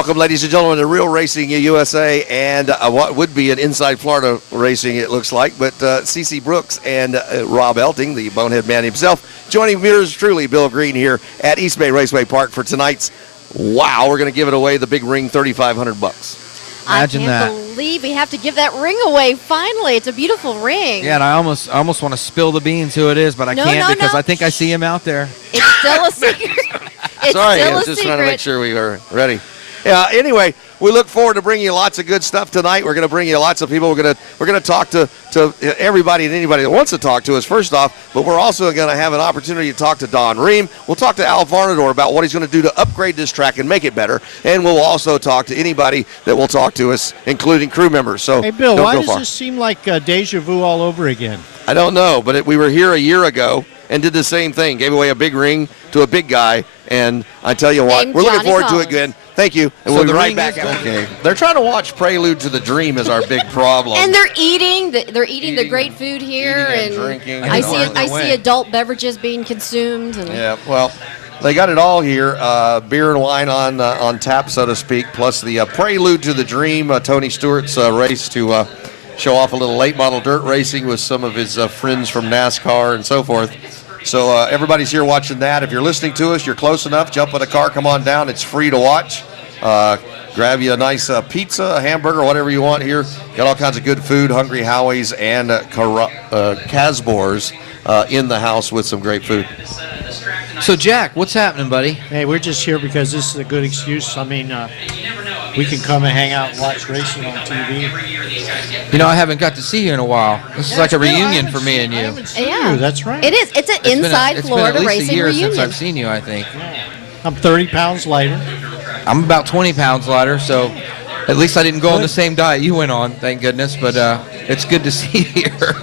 Welcome, ladies and gentlemen, to Real Racing USA and what would be an Inside Florida Racing, it looks like. But CeCe Brooks and Rob Elting, the bonehead man himself, joining yours truly, Bill Green, here at Eastbay Raceway Park for tonight's, wow, we're going to give it away, the big ring, $3,500. Imagine I can't believe we have to give that ring away finally. It's a beautiful ring. Yeah, and I almost want to spill the beans who it is, but I can't because I think I see him out there. It's still a secret. Sorry, I was just trying to make sure we were ready. Yeah. Anyway, we look forward to bringing you lots of good stuff tonight. We're going to bring you lots of people. We're going to talk to everybody and anybody that wants to talk to us. First off, but we're also going to have an opportunity to talk to Don Ream. We'll talk to Al Varnador about what he's going to do to upgrade this track and make it better. And we'll also talk to anybody that will talk to us, including crew members. So, hey, Bill, why does this seem like deja vu all over again? I don't know, but we were here a year ago and did the same thing. Gave away a big ring to a big guy, and I tell you what, we're looking forward to it again. Thank you, and we'll be right back. Okay, they're trying to watch Prelude to the Dream is our big problem. And they're eating the great food here, and drinking. I see adult beverages being consumed. And yeah, well, they got it all here, beer and wine on tap, so to speak, plus the Prelude to the Dream, Tony Stewart's race to show off a little late model dirt racing with some of his friends from NASCAR and so forth. So everybody's here watching that. If you're listening to us, you're close enough, jump in a car, come on down. It's free to watch. Grab you a nice pizza, a hamburger, whatever you want here. Got all kinds of good food, Hungry Howie's and Casbor's in the house with some great food. So, Jack, what's happening, buddy? Hey, we're just here because this is a good excuse. I mean, we can come and hang out and watch racing on TV. You know, I haven't got to see you in a while. This is like a reunion for me and you. Yeah, that's right. It is. It's an Inside Florida Racing reunion. It's been at least a year since I've seen you, I think. Yeah. I'm 30 pounds lighter. I'm about 20 pounds lighter, so at least I didn't go on the same diet you went on, thank goodness. But it's good to see you here.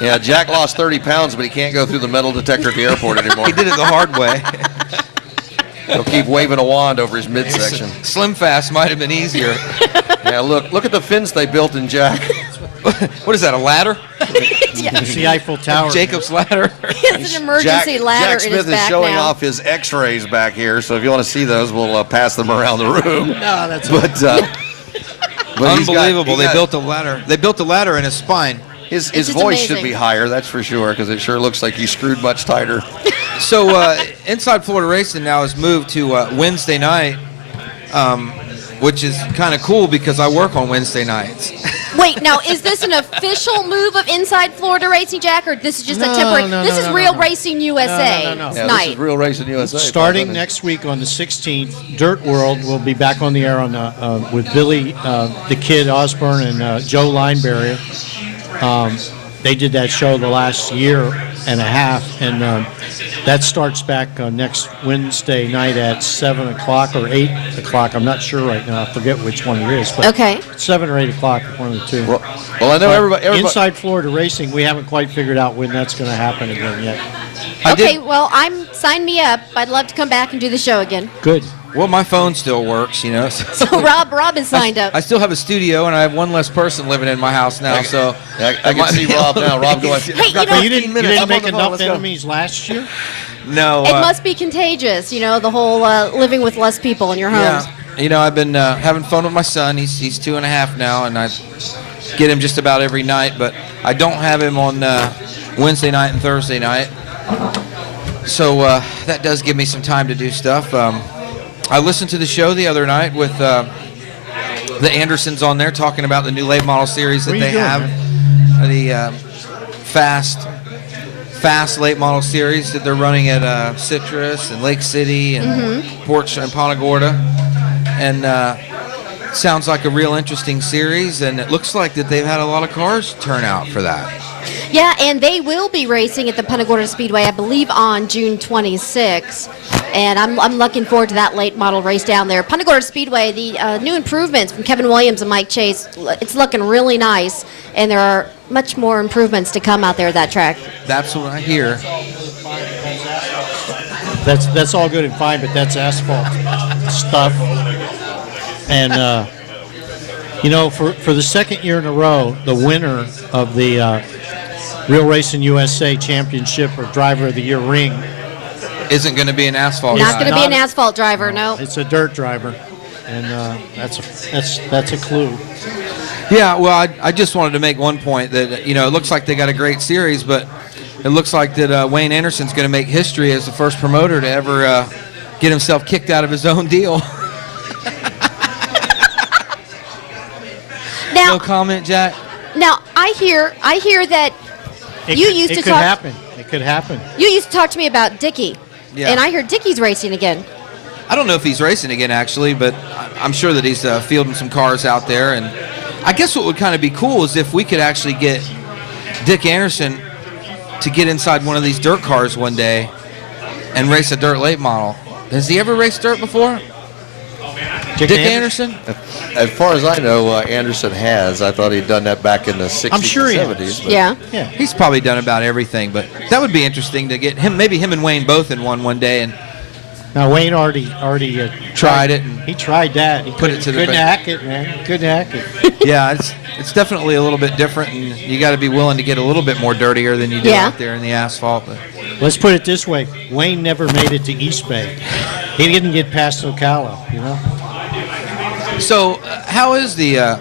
Yeah, Jack lost 30 pounds, but he can't go through the metal detector at the airport anymore. He did it the hard way. He'll keep waving a wand over his midsection. Slim Fast might have been easier. Yeah, look at the fence they built in Jack. What is that, a ladder? It's the Eiffel Tower. Jacob's ladder. It's an emergency ladder Jack Smith in his back is showing now. off his x-rays back here, so if you want to see those, we'll pass them around the room. No, that's but unbelievable. They built a ladder. They built a ladder in his spine. His voice amazing. should be higher, that's for sure, because it sure looks like he's screwed much tighter. So Inside Florida Racing now has moved to Wednesday night, which is kind of cool because I work on Wednesday nights. Wait, now is this an official move of Inside Florida Racing, Jack, or this is just a temporary? This is Real Racing USA No. Yeah, night. this is Real Racing USA. Starting next week on the 16th, Dirt World will be back on the air on with Billy the Kid Osborne and Joe Lineberry. They did that show the last year and a half, and that starts back next Wednesday night at 7 o'clock or 8 o'clock. I'm not sure right now. I forget which one it is. But Okay. 7 or 8 o'clock, one of the two. Well, I know everybody. Inside Florida Racing, we haven't quite figured out when that's going to happen again yet. Okay, well, sign me up. I'd love to come back and do the show again. Good. Well, my phone still works, you know. So Rob is signed up. I still have a studio, and I have one less person living in my house now. So I can see Rob now. Rob going. Hey, You didn't make enough enemies last year? No. It must be contagious, you know, the whole living with less people in your homes. Yeah. You know, I've been having fun with my son. He's 2.5 now, and I get him just about every night. But I don't have him on Wednesday night and Thursday night. So that does give me some time to do stuff. I listened to the show the other night with the Andersons on there talking about the new late model series that they have. The fast late model series that they're running at Citrus and Lake City and Porch and Punta Gorda. And sounds like a real interesting series, and it looks like that they've had a lot of cars turn out for that. Yeah, and they will be racing at the Punta Gorda Speedway, I believe, on June 26th. And I'm looking forward to that late model race down there. Punta Gorda Speedway, the new improvements from Kevin Williams and Mike Chase, it's looking really nice. And there are much more improvements to come out there at that track. That's what I hear. That's all good and fine, but that's asphalt stuff. And, you know, for the second year in a row, the winner of the Real Racing USA Championship or Driver of the Year ring isn't going to be an asphalt Not guy. going to be an asphalt driver, no. It's a dirt driver. and that's a clue. Yeah, well, I just wanted to make one point that, it looks like they got a great series, but it looks like that Wayne Anderson's going to make history as the first promoter to ever get himself kicked out of his own deal. Now, No comment, Jack? now I hear that It you could, used it to could talk. happen. It could happen. You used to talk to me about Dickie, Yeah. and I heard Dickie's racing again. I don't know if he's racing again, actually, but I'm sure that he's fielding some cars out there. And I guess what would kind of be cool is if we could actually get Dick Anderson to get inside one of these dirt cars one day and race a dirt late model. Has he ever raced dirt before? Dick Anderson? As far as I know, Anderson has. I thought he'd done that back in the 60s I'm sure he and has. 70s. But Yeah. Yeah. He's probably done about everything, but that would be interesting to get him, maybe him and Wayne both in one day. And Now Wayne already Tried it and he tried that. He put it to the couldn't bank. hack it, man. Couldn't hack it. yeah, it's definitely a little bit different, and you got to be willing to get a little bit more dirtier than you do Yeah. out there in the asphalt. But Let's put it this way: Wayne never made it to Eastbay. He didn't get past Ocala. so, how is the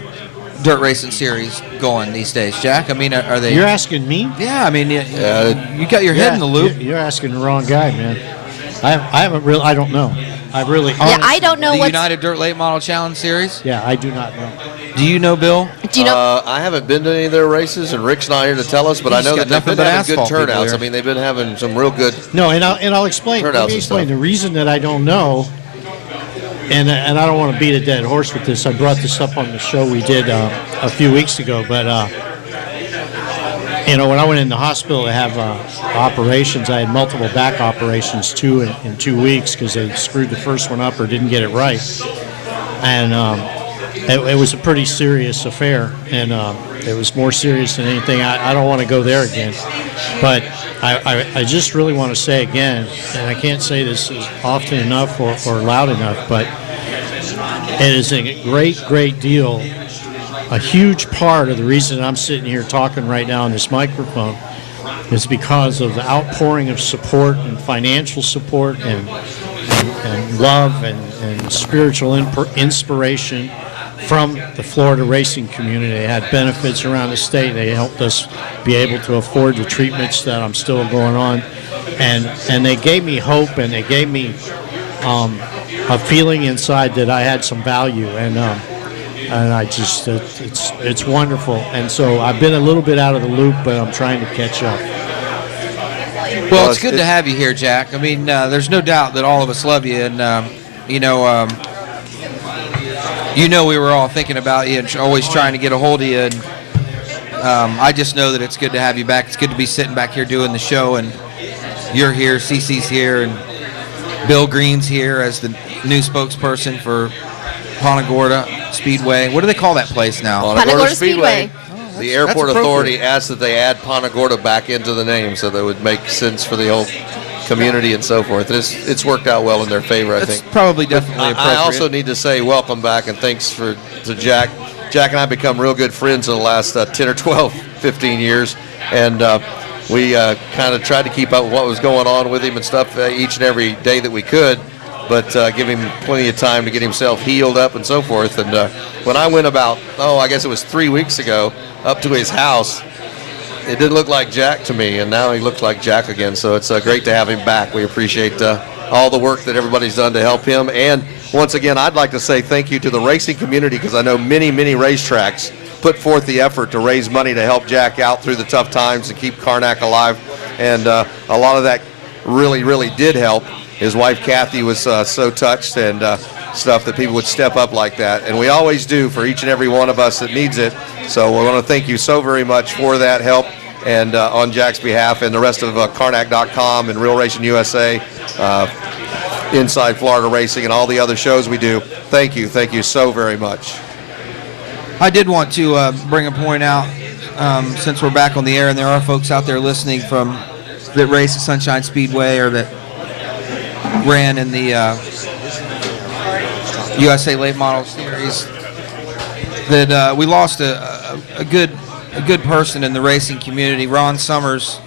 dirt racing series going these days, Jack? I mean, are they? You're asking me? Yeah, I mean, you got your head in the loop. You're asking the wrong guy, man. I haven't really. I don't know. I really. Yeah, I don't know The what's. United Dirt Late Model Challenge Series. Yeah, I do not know. Do you know, Bill? Do you know? I haven't been to any of their races, and Rick's not here to tell us, but I He's know got that they've nothing been but having good asphalt people turnouts. here. I mean, they've been having some real good. No, and I'll explain. Turnouts Let me and explain stuff. the reason that I don't know. And I don't want to beat a dead horse with this. I brought this up on the show we did a few weeks ago, but when I went in the hospital to have operations, I had multiple back operations in 2 weeks because they screwed the first one up or didn't get it right, and it was a pretty serious affair, and it was more serious than anything. I don't want to go there again, but I just really want to say again, and I can't say this often enough or loud enough, but it is a great deal. A huge part of the reason I'm sitting here talking right now on this microphone is because of the outpouring of support and financial support and love and spiritual inspiration from the Florida racing community. They had benefits around the state. They helped us be able to afford the treatments that I'm still going on. And they gave me hope, and they gave me a feeling inside that I had some value. And I just, it's wonderful. And so I've been a little bit out of the loop, but I'm trying to catch up. Well, it's good to have you here, Jack. I mean, there's no doubt that all of us love you, and we were all thinking about you and always trying to get a hold of you. And I just know that it's good to have you back. It's good to be sitting back here doing the show, and you're here, Cece's here, and Bill Green's here as the new spokesperson for Punta Gorda Speedway. What do they call that place now? Punta Gorda Speedway. The airport that's authority appropriate. asked that they add Punta Gorda back into the name so that would make sense for the whole community and so forth. It's worked out well in their favor, I That's think. probably definitely appropriate. I also need to say welcome back and thanks to Jack. Jack and I have become real good friends in the last 10 or 12, 15 years, and we kind of tried to keep up with what was going on with him and stuff each and every day that we could, but give him plenty of time to get himself healed up and so forth. And when I went about, I guess it was 3 weeks ago, up to his house, it didn't look like Jack to me, and now he looks like Jack again. So it's great to have him back. We appreciate all the work that everybody's done to help him. And once again, I'd like to say thank you to the racing community, because I know many racetracks put forth the effort to raise money to help Jack out through the tough times and keep Karnak alive. And a lot of that really did help. His wife Kathy was so touched and stuff that people would step up like that. And we always do for each and every one of us that needs it. So we want to thank you so very much for that help, and on Jack's behalf and the rest of Karnak.com and Real Racing USA, Inside Florida Racing, and all the other shows we do. Thank you so very much. I did want to bring a point out, since we're back on the air and there are folks out there listening that race at Sunshine Speedway or that ran in the USA Late Model Series, that we lost a good person in the racing community, Ron Summers,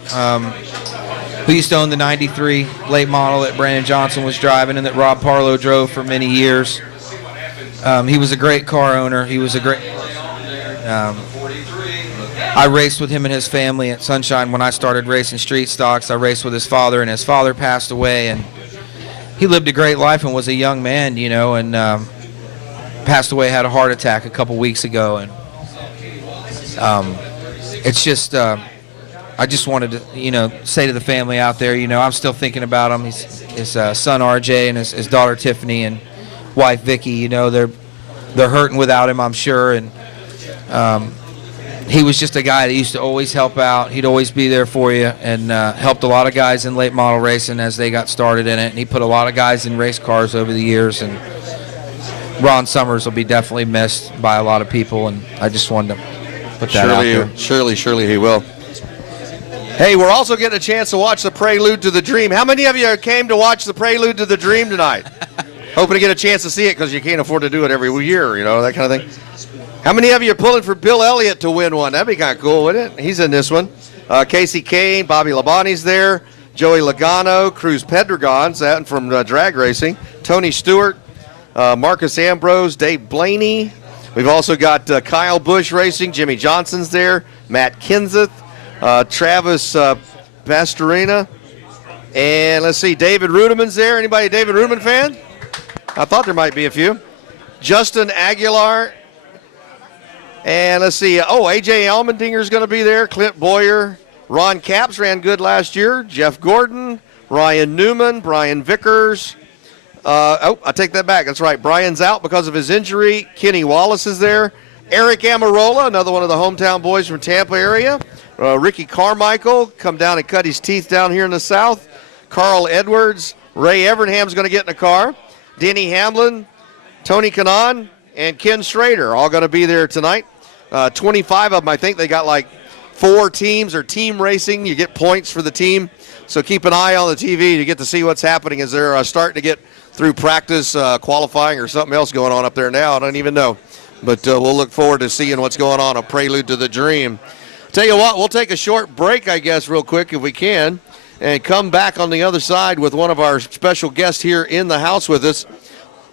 who used to own the 93 late model that Brandon Johnson was driving and that Rob Parlow drove for many years. He was a great car owner. He was a great. I raced with him and his family at Sunshine when I started racing street stocks. I raced with his father, and his father passed away, and he lived a great life and was a young man, and passed away, had a heart attack a couple weeks ago, and it's just I just wanted to say to the family out there, I'm still thinking about him. His son RJ and his daughter Tiffany and wife Vicky, they're hurting without him, I'm sure, and he was just a guy that used to always help out. He'd always be there for you, and helped a lot of guys in late model racing as they got started in it. And he put a lot of guys in race cars over the years. And Ron Summers will be definitely missed by a lot of people. And I just wanted to put that out there. Surely he will. Hey, we're also getting a chance to watch the Prelude to the Dream. How many of you came to watch the Prelude to the Dream tonight? Hoping to get a chance to see it because you can't afford to do it every year, that kind of thing. How many of you are pulling for Bill Elliott to win one? That'd be kind of cool, wouldn't it? He's in this one. Casey Kane, Bobby Labonte's there. Joey Logano, Cruz Pedregon's that from drag racing. Tony Stewart, Marcus Ambrose, Dave Blaney. We've also got Kyle Busch Racing. Jimmy Johnson's there. Matt Kenseth, Travis Pastorina. And let's see, David Rudiman's there. Anybody a David Rudiman fan? I thought there might be a few. Justin Aguilar. And let's see, A.J. Allmendinger's going to be there. Clint Boyer. Ron Capps ran good last year. Jeff Gordon. Ryan Newman. Brian Vickers. I take that back. That's right. Brian's out because of his injury. Kenny Wallace is there. Eric Amarola, another one of the hometown boys from Tampa area. Ricky Carmichael, come down and cut his teeth down here in the South. Carl Edwards. Ray Evernham's going to get in the car. Denny Hamlin. Tony Kanaan. And Ken Schrader all going to be there tonight. 25 of them, I think they got like 4 teams or team racing. You get points for the team. So keep an eye on the TV to get to see what's happening as they're starting to get through practice, qualifying, or something else going on up there now. I don't even know. But we'll look forward to seeing what's going on, a prelude to the dream. Tell you what, we'll take a short break, I guess, real quick if we can, and come back on the other side with one of our special guests here in the house with us.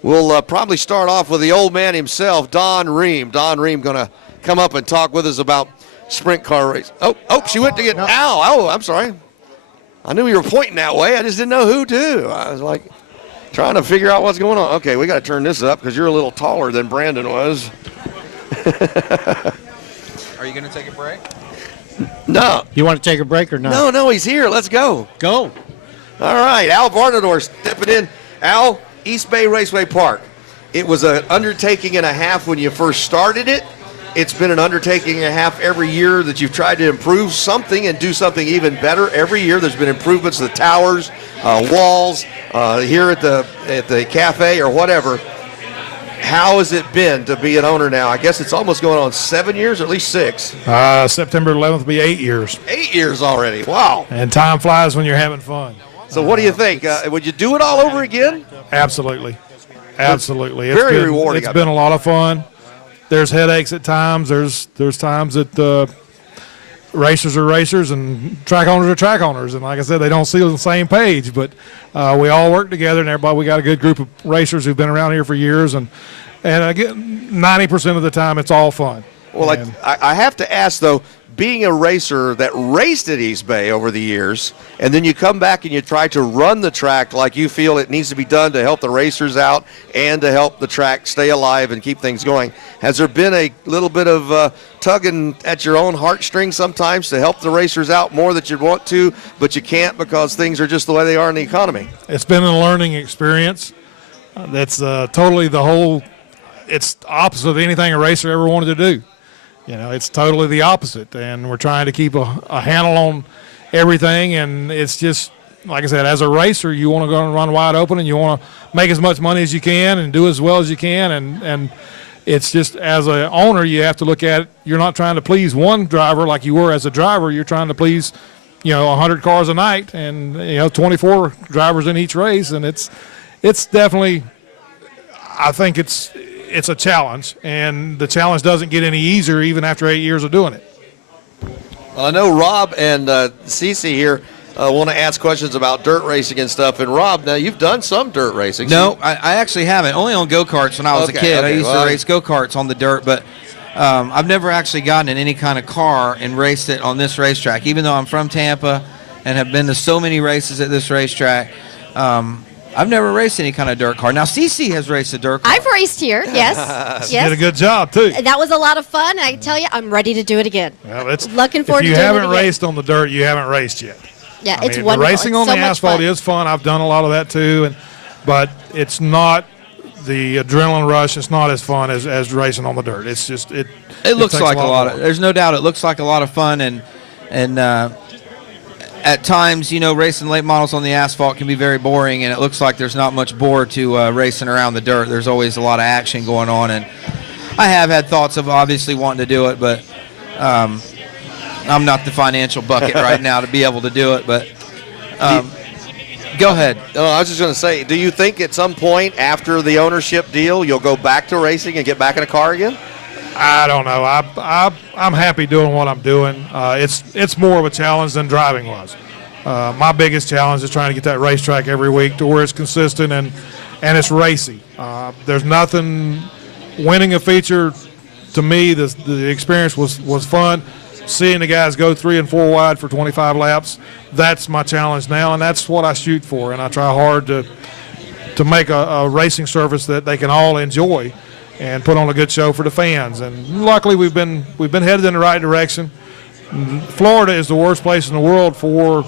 We'll probably start off with the old man himself, Don Ream. Don Ream going to come up and talk with us about sprint car race. Oh, she went to get Al. Oh, I'm sorry. I knew you were pointing that way. I just didn't know who to. I was like trying to figure out what's going on. Okay, we got to turn this up because you're a little taller than Brandon was. Are you going to take a break? No. You want to take a break or not? No, he's here. Let's go. Go. All right, Al Varnador stepping in. Al, Eastbay Raceway Park. It was an undertaking and a half when you first started it. It's been an undertaking and a half every year that you've tried to improve something and do something even better. Every year there's been improvements to the towers, walls, here at the cafe or whatever. How has it been to be an owner now? I guess it's almost going on 7 years, or at least 6. September 11th will be 8 years. 8 years already. Wow. And time flies when you're having fun. So what do you think? Would you do it all over again? Absolutely. Absolutely. Very rewarding. It's been a lot of fun. There's headaches at times. There's times that racers are racers and track owners are track owners. And like I said, they don't see on the same page. But we all work together, and everybody. We got a good group of racers who've been around here for years. And again, 90% of the time, it's all fun. Well, I have to ask, though, being a racer that raced at Eastbay over the years, and then you come back and you try to run the track like you feel it needs to be done to help the racers out and to help the track stay alive and keep things going. Has there been a little bit of tugging at your own heartstrings sometimes to help the racers out more that you'd want to, but you can't because things are just the way they are in the economy? It's been a learning experience. That's totally it's opposite of anything a racer ever wanted to do. It's totally the opposite, and we're trying to keep a handle on everything, and it's just, like I said, as a racer, you want to go and run wide open, and you want to make as much money as you can and do as well as you can, and it's just, as an owner, you have to look at it. You're not trying to please one driver like you were as a driver. You're trying to please, 100 cars a night and, 24 drivers in each race, and it's definitely, I think it's a challenge, and the challenge doesn't get any easier even after 8 years of doing it. Well, I know Rob and Cece here, want to ask questions about dirt racing and stuff. And Rob, now you've done some dirt racing. No, I actually haven't. Only on go-karts when I was a kid. I used to race go-karts on the dirt, but I've never actually gotten in any kind of car and raced it on this racetrack, even though I'm from Tampa and have been to so many races at this racetrack. I've never raced any kind of dirt car. Now, Cece has raced a dirt car. I've raced here, yes. Did a good job, too. That was a lot of fun, and I tell you, I'm ready to do it again. Well, it's, looking forward to doing it again. If you haven't raced on the dirt, you haven't raced yet. Yeah, I it's mean, wonderful. Racing on the asphalt is fun. I've done a lot of that, too. But it's not the adrenaline rush. It's not as fun as racing on the dirt. It's just it looks takes like a lot more. There's no doubt it looks like a lot of fun, and at times, racing late models on the asphalt can be very boring, and it looks like there's not much bore to racing around the dirt. There's always a lot of action going on, and I have had thoughts of obviously wanting to do it, but I'm not the financial bucket right now to be able to do it. But go ahead. I was just going to say, do you think at some point after the ownership deal you'll go back to racing and get back in a car again? I don't know. I'm happy doing what I'm doing. It's more of a challenge than driving was. My biggest challenge is trying to get that racetrack every week to where it's consistent and it's racy. There's nothing. Winning a feature, to me, the experience was fun. Seeing the guys go 3 and 4 wide for 25 laps, that's my challenge now, and that's what I shoot for. And I try hard to make a racing service that they can all enjoy and put on a good show for the fans. And luckily, we've been headed in the right direction. Florida is the worst place in the world for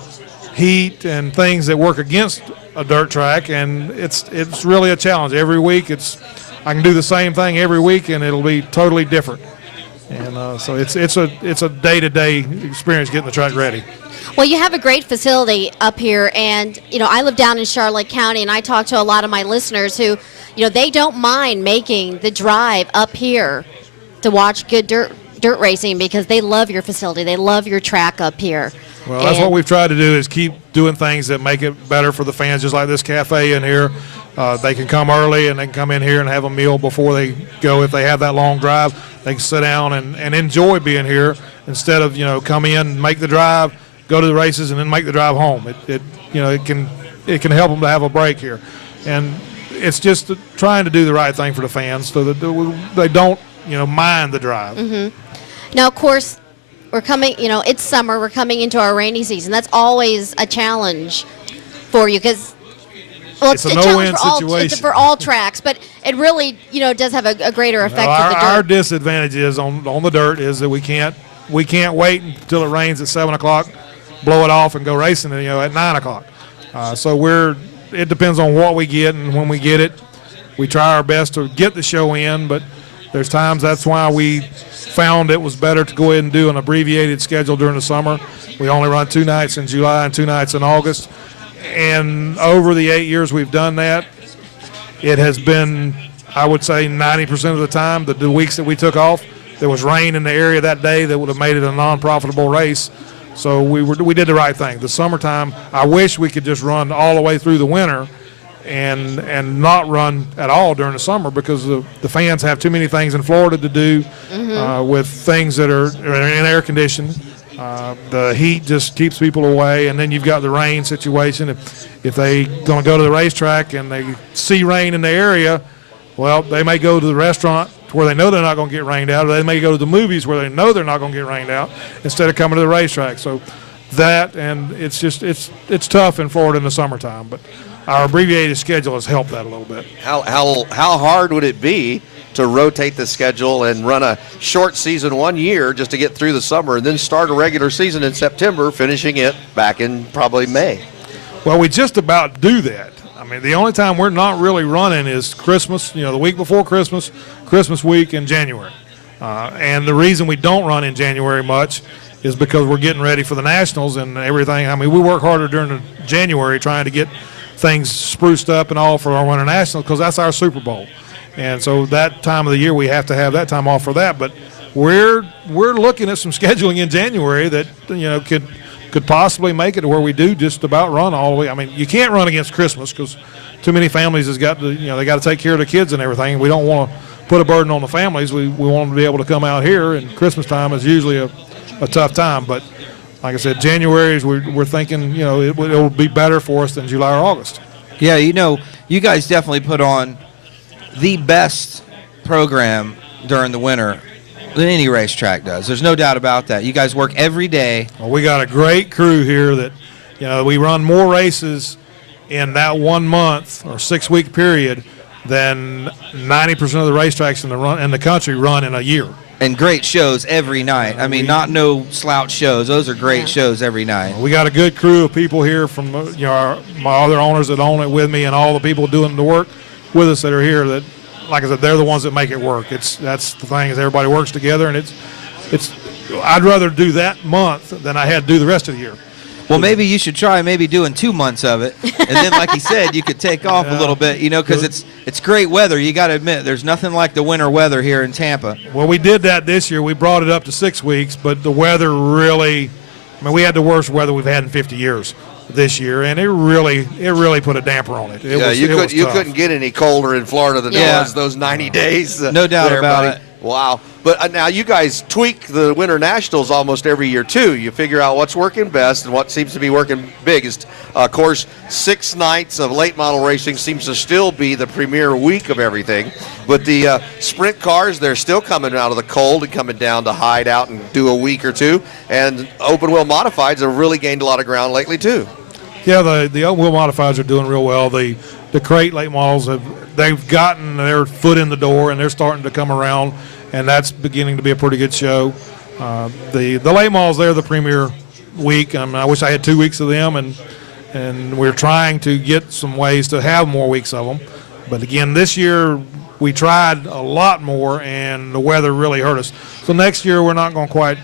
heat and things that work against a dirt track, and it's really a challenge. Every week, I can do the same thing every week, and it'll be totally different. And so it's a day-to-day experience getting the track ready. Well, you have a great facility up here, and I live down in Charlotte County, and I talk to a lot of my listeners who, they don't mind making the drive up here to watch good dirt racing because they love your facility, they love your track up here. Well, that's what we've tried to do is keep doing things that make it better for the fans, just like this cafe in here. They can come early and they can come in here and have a meal before they go. If they have that long drive, they can sit down and enjoy being here instead of come in, make the drive, go to the races, and then make the drive home. It can help them to have a break here, and it's just trying to do the right thing for the fans so that they don't mind the drive. Mm-hmm. Now, of course, we're coming. It's summer. We're coming into our rainy season. That's always a challenge for you because. Well, it's a no-win situation for all tracks, but it really, does have a greater effect with the dirt. Our disadvantage is on the dirt is that we can't wait until it rains at 7 o'clock, blow it off, and go racing at 9 o'clock. So it depends on what we get and when we get it. We try our best to get the show in, but there's times that's why we found it was better to go ahead and do an abbreviated schedule during the summer. We only run 2 nights in July and 2 nights in August. And over the 8 years we've done that, it has been, I would say, 90% of the time, the weeks that we took off, there was rain in the area that day that would have made it a non-profitable race. So we did the right thing. The summertime, I wish we could just run all the way through the winter and not run at all during the summer because the fans have too many things in Florida to do with things that are in air conditioning. The heat just keeps people away, and then you've got the rain situation. If they going to go to the racetrack and they see rain in the area, well, they may go to the restaurant where they know they're not going to get rained out, or they may go to the movies where they know they're not going to get rained out instead of coming to the racetrack. So that, and it's tough in Florida in the summertime, but our abbreviated schedule has helped that a little bit. How hard would it be to rotate the schedule and run a short season 1 year just to get through the summer and then start a regular season in September, finishing it back in probably May? Well, we just about do that. I mean, the only time we're not really running is Christmas, the week before Christmas, Christmas week, in January. And the reason we don't run in January much is because we're getting ready for the Nationals and everything. I mean, we work harder during the January trying to get things spruced up and all for our Winter Nationals because that's our Super Bowl. And so that time of the year we have to have that time off for that. But we're looking at some scheduling in January that could possibly make it to where we do just about run all the way. I mean, you can't run against Christmas because too many families has got to they got to take care of their kids and everything. We don't want to put a burden on the families. We want them to be able to come out here, and Christmas time is usually a tough time. But like I said, January is we're thinking, it will be better for us than July or August. Yeah, you guys definitely put on the best program during the winter than any racetrack does. There's no doubt about that. You guys work every day. Well, we got a great crew here that, we run more races in that 1 month or 6-week period than 90% of the racetracks in the country run in a year. And great shows every night. I mean, not no slouch shows. Those are great shows every night. We got a good crew of people here from my other owners that own it with me, and all the people doing the work with us that are here. That, like I said, they're the ones that make it work. That's the thing, is everybody works together, and it's. I'd rather do that month than I had to do the rest of the year. Well, maybe you should try maybe doing 2 months of it, and then, like he said, you could take off a little bit, because it's great weather. You got to admit, there's nothing like the winter weather here in Tampa. Well, we did that this year. We brought it up to 6 weeks, but the weather really, we had the worst weather we've had in 50 years this year, and it really put a damper on it. You couldn't get any colder in Florida than it was those 90 days. No doubt about it. Wow. But now you guys tweak the Winter Nationals almost every year, too. You figure out what's working best and what seems to be working biggest. Of course, 6 nights of late model racing seems to still be the premier week of everything. But the sprint cars, they're still coming out of the cold and coming down to hide out and do a week or two. And open wheel modifieds have really gained a lot of ground lately, too. Yeah, the open wheel modifieds are doing real well. The crate late models they've gotten their foot in the door, and they're starting to come around, and that's beginning to be a pretty good show. The late models, they're the premier week. I wish I had 2 weeks of them, and we're trying to get some ways to have more weeks of them. But again, this year we tried a lot more, and the weather really hurt us. So next year we're not going to quite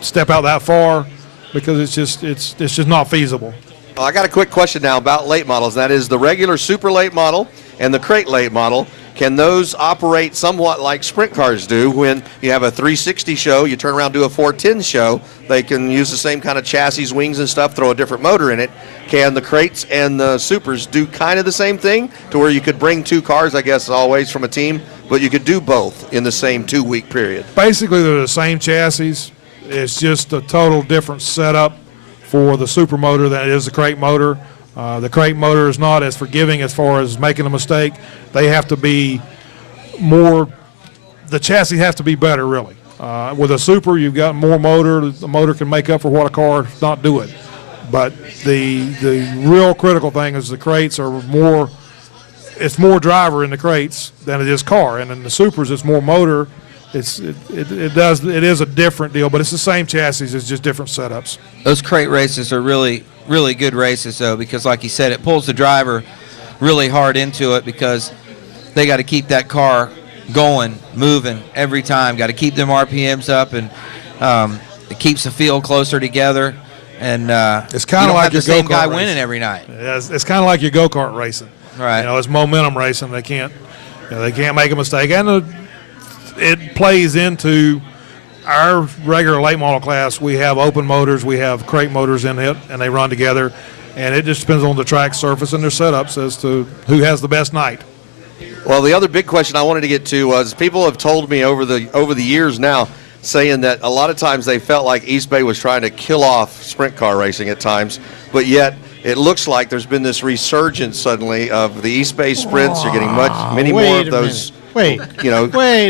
step out that far, because it's just not feasible. Well, I got a quick question now about late models. That is the regular super late model and the crate late model. Can those operate somewhat like sprint cars do? When you have a 360 show, you turn around and do a 410 show, they can use the same kind of chassis, wings and stuff, throw a different motor in it. Can the crates and the supers do kind of the same thing, to where you could bring 2 cars, I guess, always from a team, but you could do both in the same 2-week period? Basically, they're the same chassis. It's just a total different setup for the super motor than it is the crate motor. The crate motor is not as forgiving as far as making a mistake. They have to be more, the chassis has to be better, really. With a super, you've got more motor. The motor can make up for what a car is not doing. But the real critical thing is the crates are more, it's more driver in the crates than it is car. And in the supers, it's more motor. It is a different deal, but it's the same chassis. It's just different setups. Those crate races are really, really good races, though, because, like you said, it pulls the driver really hard into it, because they got to keep that car going, moving every time. Got to keep them RPMs up, and it keeps the field closer together. And it's kind of like the same guy winning every night. It's kind of like your go-kart racing. Right. It's momentum racing. They can't make a mistake, and it plays into our regular late model class. We have open motors, we have crate motors in it, and they run together. And it just depends on the track surface and their setups as to who has the best night. Well, the other big question I wanted to get to was, people have told me over the years now, saying that a lot of times they felt like Eastbay was trying to kill off sprint car racing at times, but yet it looks like there's been this resurgence suddenly of the Eastbay sprints. You're getting many more of those. Wait a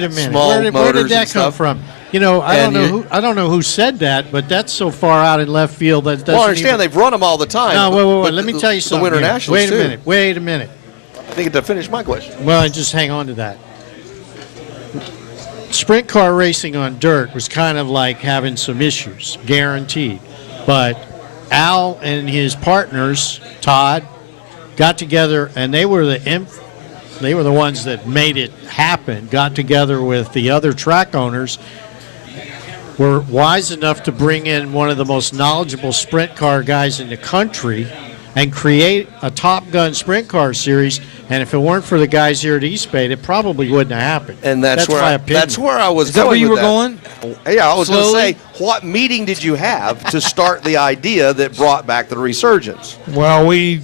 minute. Small Where did that come stuff. from? I don't know who said that, but that's so far out in left field that doesn't. Well, I understand they've run them all the time. No, wait. Let me tell you something. The Winter here. Nationals, Wait a minute. I think to finish my question. Well, just hang on to that. Sprint car racing on dirt was kind of like having some issues, guaranteed. But Al and his partners, Todd, got together, and they were the ones that made it happen, got together with the other track owners, were wise enough to bring in one of the most knowledgeable sprint car guys in the country and create a Top Gun sprint car series. And if it weren't for the guys here at Eastbay, it probably wouldn't have happened. And that's where my opinion. That's where I was. Is that where you were going? Yeah, I was going to Slowly? say, what meeting did you have to start the idea that brought back the resurgence? Well, we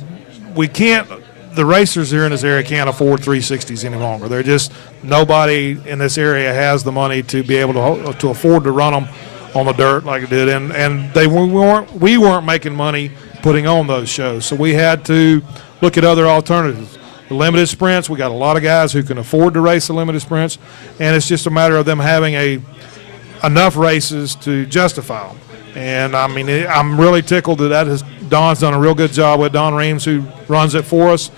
can't. The racers here in this area can't afford 360s any longer. They're just, nobody in this area has the money to be able to afford to run them on the dirt like it did, and we weren't making money putting on those shows, so we had to look at other alternatives. The limited sprints, we got a lot of guys who can afford to race the limited sprints, and it's just a matter of them having enough races to justify them. And I mean, I'm really tickled Don's done a real good job with Don Reams, who runs it for us.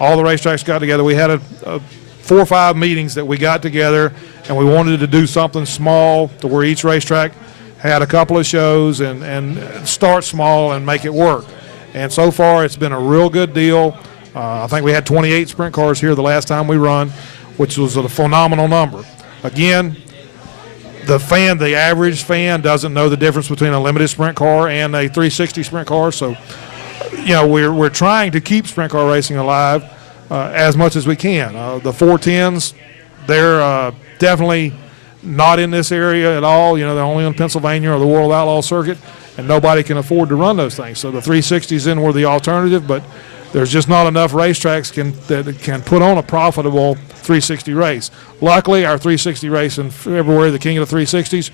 All the racetracks got together. We had a 4 or 5 meetings that we got together, and we wanted to do something small to where each racetrack had a couple of shows and start small and make it work. And so far, it's been a real good deal. I think we had 28 sprint cars here the last time we run, which was a phenomenal number. Again, the average fan doesn't know the difference between a limited sprint car and a 360 sprint car. So, we're trying to keep sprint car racing alive as much as we can. The 410s, they're definitely not in this area at all. They're only in Pennsylvania or the World Outlaw Circuit, and nobody can afford to run those things. So the 360s in were the alternative, but there's just not enough racetracks that can put on a profitable 360 race. Luckily, our 360 race in February, the King of the 360s,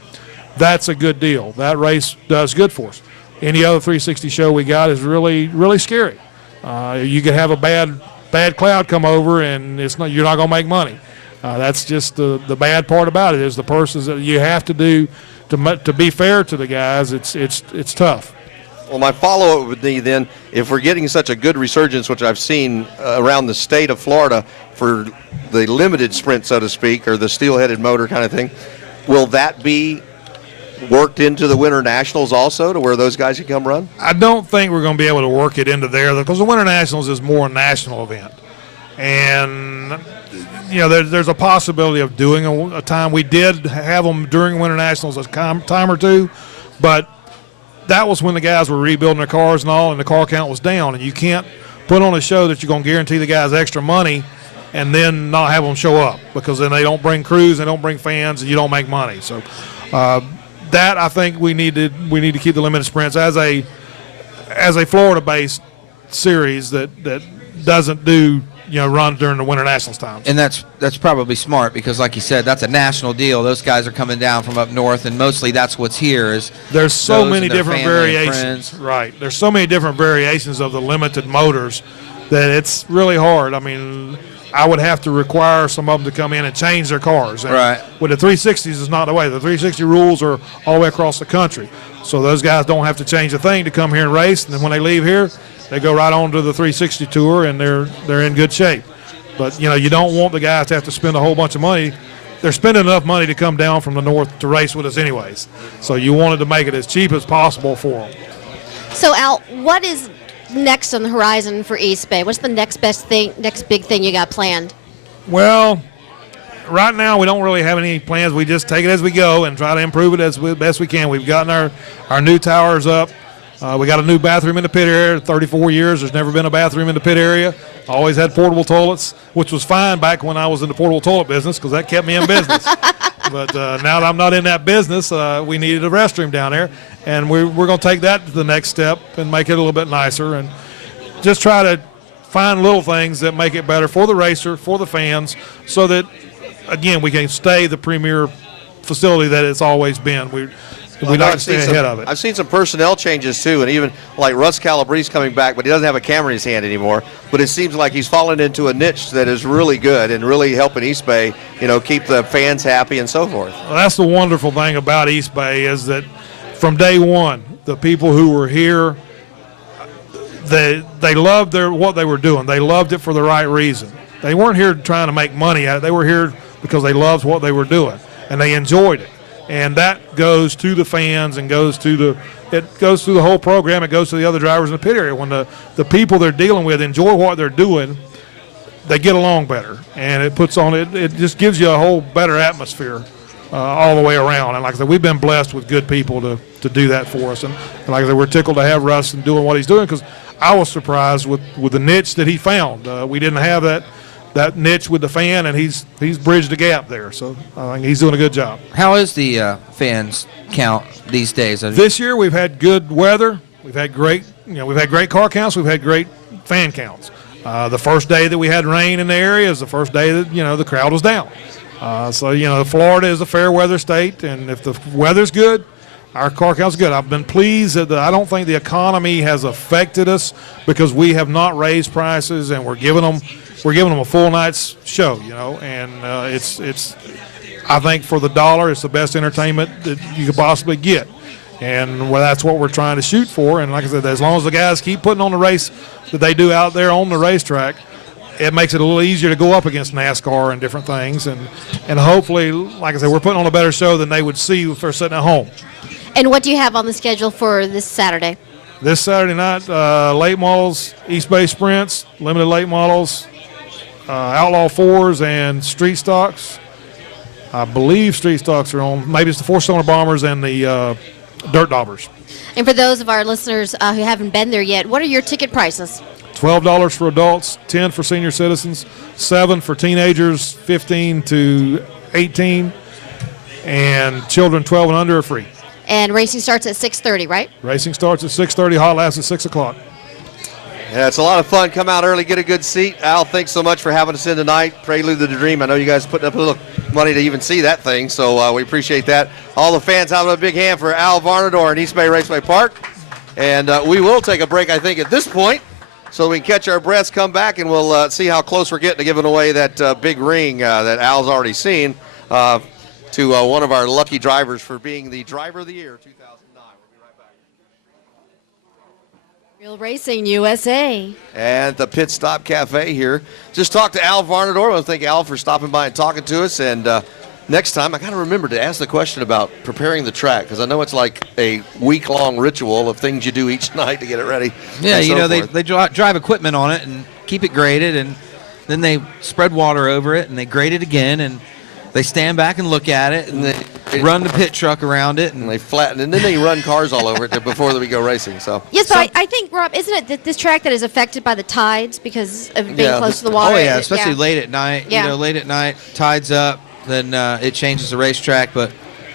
that's a good deal. That race does good for us. Any other 360 show we got is really, really scary. You could have a bad cloud come over, and you're not going to make money. That's just the bad part about it, is the purses that you have to do to be fair to the guys. It's tough. Well, my follow-up would be then, if we're getting such a good resurgence, which I've seen around the state of Florida for the limited sprint, so to speak, or the steel-headed motor kind of thing, will that be worked into the Winter Nationals also, to where those guys can come run? I don't think we're going to be able to work it into there, because the Winter Nationals is more a national event. And there's a possibility of doing a time. We did have them during Winter Nationals a time or two, but that was when the guys were rebuilding their cars and all, and the car count was down. And you can't put on a show that you're going to guarantee the guys extra money and then not have them show up, because then they don't bring crews, they don't bring fans, and you don't make money. So that, I think we need to keep the limited sprints as a Florida-based series that doesn't do run during the Winter Nationals times. And that's probably smart, because like you said, that's a national deal. Those guys are coming down from up north, and mostly that's what's here. There's so many different variations. Right. There's so many different variations of the limited motors that it's really hard. I mean, I would have to require some of them to come in and change their cars. And right. With the 360s, it's not the way. The 360 rules are all the way across the country. So those guys don't have to change a thing to come here and race. And then when they leave here, they go right on to the 360 tour, and they're in good shape. But, you don't want the guys to have to spend a whole bunch of money. They're spending enough money to come down from the north to race with us anyways. So you wanted to make it as cheap as possible for them. So, Al, what is next on the horizon for Eastbay? What's the next big thing you got planned? Well, right now we don't really have any plans. We just take it as we go and try to improve it as best we can. We've gotten our new towers up. We got a new bathroom in the pit area. 34 years, there's never been a bathroom in the pit area. Always had portable toilets, which was fine back when I was in the portable toilet business, because that kept me in business. But now that I'm not in that business, we needed a restroom down there, and we're going to take that to the next step and make it a little bit nicer, and just try to find little things that make it better for the racer, for the fans, so that, again, we can stay the premier facility that it's always been. We'd like to stay ahead of it. I've seen some personnel changes, too, and even like Russ Calabrese coming back, but he doesn't have a camera in his hand anymore. But it seems like he's fallen into a niche that is really good and really helping Eastbay, keep the fans happy and so forth. Well, that's the wonderful thing about Eastbay, is that from day one, the people who were here, they loved what they were doing. They loved it for the right reason. They weren't here trying to make money at it. They were here because they loved what they were doing, and they enjoyed it. And that goes to the fans and goes through the whole program. It goes to the other drivers in the pit area. When the people they're dealing with enjoy what they're doing, they get along better. And it just gives you a whole better atmosphere all the way around. And like I said, we've been blessed with good people to do that for us. And like I said, we're tickled to have Russ and doing what he's doing, because I was surprised with the niche that he found. We didn't have that niche with the fan, and he's bridged the gap there. So I think he's doing a good job. How is the fans count these days? This year we've had good weather. We've had great car counts. We've had great fan counts. The first day that we had rain in the area is the first day that the crowd was down. So Florida is a fair weather state, and if the weather's good, Our car count's good. I've been pleased that I don't think the economy has affected us because we have not raised prices, and we're giving them a full night's show, and it's I think for the dollar, it's the best entertainment that you could possibly get. And that's what we're trying to shoot for. And like I said, as long as the guys keep putting on the race that they do out there on the racetrack, it makes it a little easier to go up against NASCAR and different things. And hopefully, like I said, we're putting on a better show than they would see if they're sitting at home. And what do you have on the schedule for this Saturday? This Saturday night, late models, Eastbay sprints, limited late models, outlaw fours, and street stocks. I believe street stocks are on. Maybe it's the four-cylinder bombers and the dirt daubers. And for those of our listeners who haven't been there yet, what are your ticket prices? $12 for adults, $10 for senior citizens, $7 for teenagers, 15 to 18, and children 12 and under are free. And racing starts at 6:30, right? Racing starts at 6:30, hot lasts at 6 o'clock. Yeah, it's a lot of fun. Come out early, get a good seat. Al, thanks so much for having us in tonight. Prelude to the Dream. I know you guys putting up a little money to even see that thing, so we appreciate that. All the fans having a big hand for Al Varnador and Eastbay Raceway Park. And we will take a break, I think, at this point, so we can catch our breaths, come back, and we'll see how close we're getting to giving away that big ring that Al's already seen to one of our lucky drivers for being the Driver of the Year 2009. We'll be right back. Real Racing USA. And the Pit Stop Cafe here. Just talked to Al Varnador. I want to thank Al for stopping by and talking to us. And next time, I got to remember to ask the question about preparing the track, because I know it's like a week-long ritual of things you do each night to get it ready. Yeah, forth. they drive equipment on it and keep it graded, and then they spread water over it, and they grade it again, and they stand back and look at it, and they run the pit truck around it, and they flatten, and then they run cars all over it before we go racing. So Yes, but I think, Rob, isn't it that this track that is affected by the tides because of being close to the water? Oh, yeah, especially late at night. Yeah. Late at night, tides up, then it changes the racetrack. But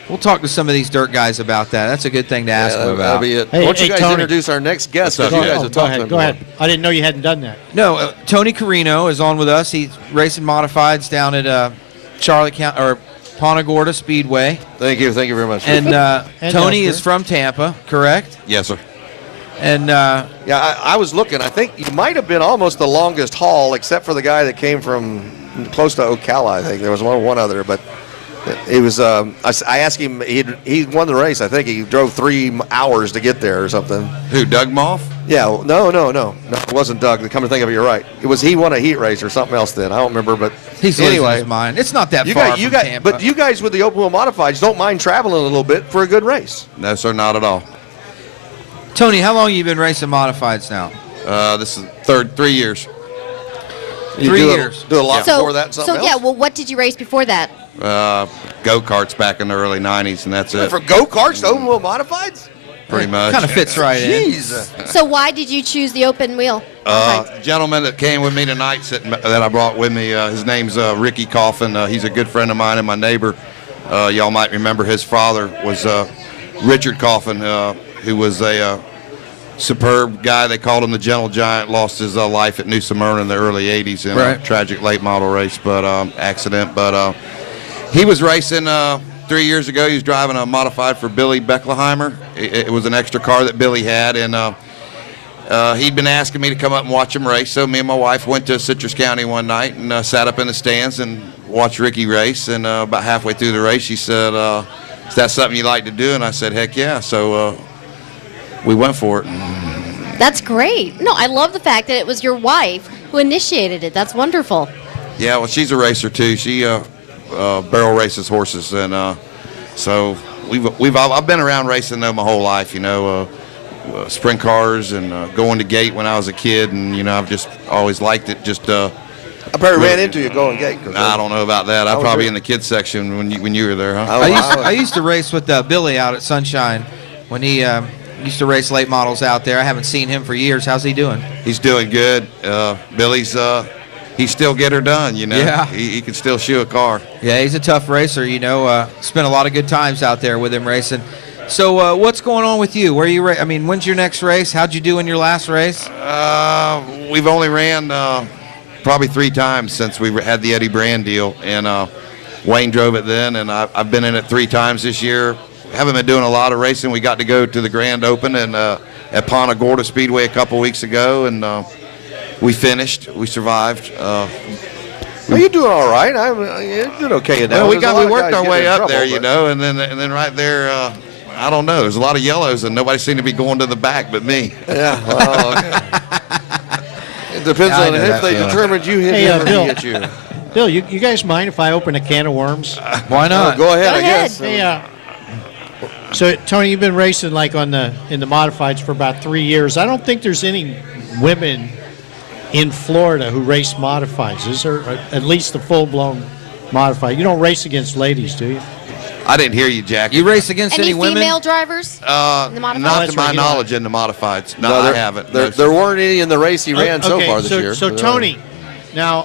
we'll talk to some of these dirt guys about that. That's a good thing to ask them about. That'll be it. Hey, Why don't you guys Tony. introduce our next guest? Go You guys have talked to him ahead. Go ahead. before. I didn't know you hadn't done that. No, Tony Carino is on with us. He's racing modifieds down at Charlotte County or Punta Gorda Speedway. Thank you very much. And Tony Oscar. is from Tampa, correct? Yes, sir. And Yeah, I was looking. I think you might have been almost the longest haul, except for the guy that came from close to Ocala. I think there was one other, but it was. I asked him. He won the race. I think he drove 3 hours to get there or something. Who, Doug Moff? Yeah. No. It wasn't Doug. Come to think of it, you're right. It was he won a heat race or something else. Then I don't remember, but he's losing anyway. his mind. It's not that far from Tampa. But you guys with the open wheel modifieds don't mind traveling a little bit for a good race. No, sir, not at all. Tony, how long you been racing modifieds now? This is 3 years. You 3 do years. Do a lot So, before that. And something yeah, else? well, what did you race before that? Go-karts back in the early 90s, and that's it, For go karts to open wheel modifieds. pretty much. Kind of fits right in. Jeez. So why did you choose the open wheel? Gentleman that came with me tonight, that I brought with me, his name's Ricky Coffin. He's a good friend of mine and my neighbor. Y'all might remember his father was Richard Coffin, who was a superb guy. They called him the Gentle Giant. Lost his life at New Smyrna in the early 80s in a tragic late model race, but accident. But he was racing 3 years ago. He was driving a modified for Billy Beckleheimer. It was an extra car that Billy had, and he'd been asking me to come up and watch him race. So me and my wife went to Citrus County one night and sat up in the stands and watched Ricky race. And about halfway through the race, she said, "Is that something you like to do?" And I said, "Heck yeah!" So we went for it. That's great. No, I love the fact that it was your wife who initiated it. That's wonderful. Yeah, well, she's a racer too. She barrel races horses, and so I've been around racing though my whole life. Sprint cars and going to gate when I was a kid, and I've just always liked it. Just I probably ran into you going gate. I don't know about that. I was probably there. in the kids section when you were there, huh? I used to race with Billy out at Sunshine when he used to race late models out there. I haven't seen him for years. How's he doing? He's doing good. Billy's he still get her done. Yeah. He can still shoe a car. Yeah, he's a tough racer. Spent a lot of good times out there with him racing. So what's going on with you? Where are you? When's your next race? How'd you do in your last race? We've only ran probably 3 times since we had the Eddie Brand deal, and Wayne drove it then, and I've been in it 3 times this year. haven't been doing a lot of racing. We got to go to the Grand Open and at Punta Gorda Speedway a couple weeks ago, and we finished. We survived. Well, you're doing all right. You're doing okay in that. Well, we There's a lot of worked guys our getting way in up trouble, there, you but- know, and then right there, I don't know. There's a lot of yellows, and nobody seemed to be going to the back but me. Yeah. Well, okay. It depends I on know if that they feeling. determined you hit Hey, him or Bill. he hit you. Bill, you guys mind if I open a can of worms? Why not? Go ahead, Go I ahead. guess. Hey, so Tony, you've been racing like in the modifieds for about 3 years. I don't think there's any women in Florida who race modifieds. Is there at least the full-blown modified? You don't race against ladies, do you? I didn't hear you, Jack. You race against Any any women? female drivers? in the modifieds? Not That's to my right, you know. knowledge in the modifieds. No, I haven't. No, There weren't any in the race he ran so Okay, far this year. So Tony, now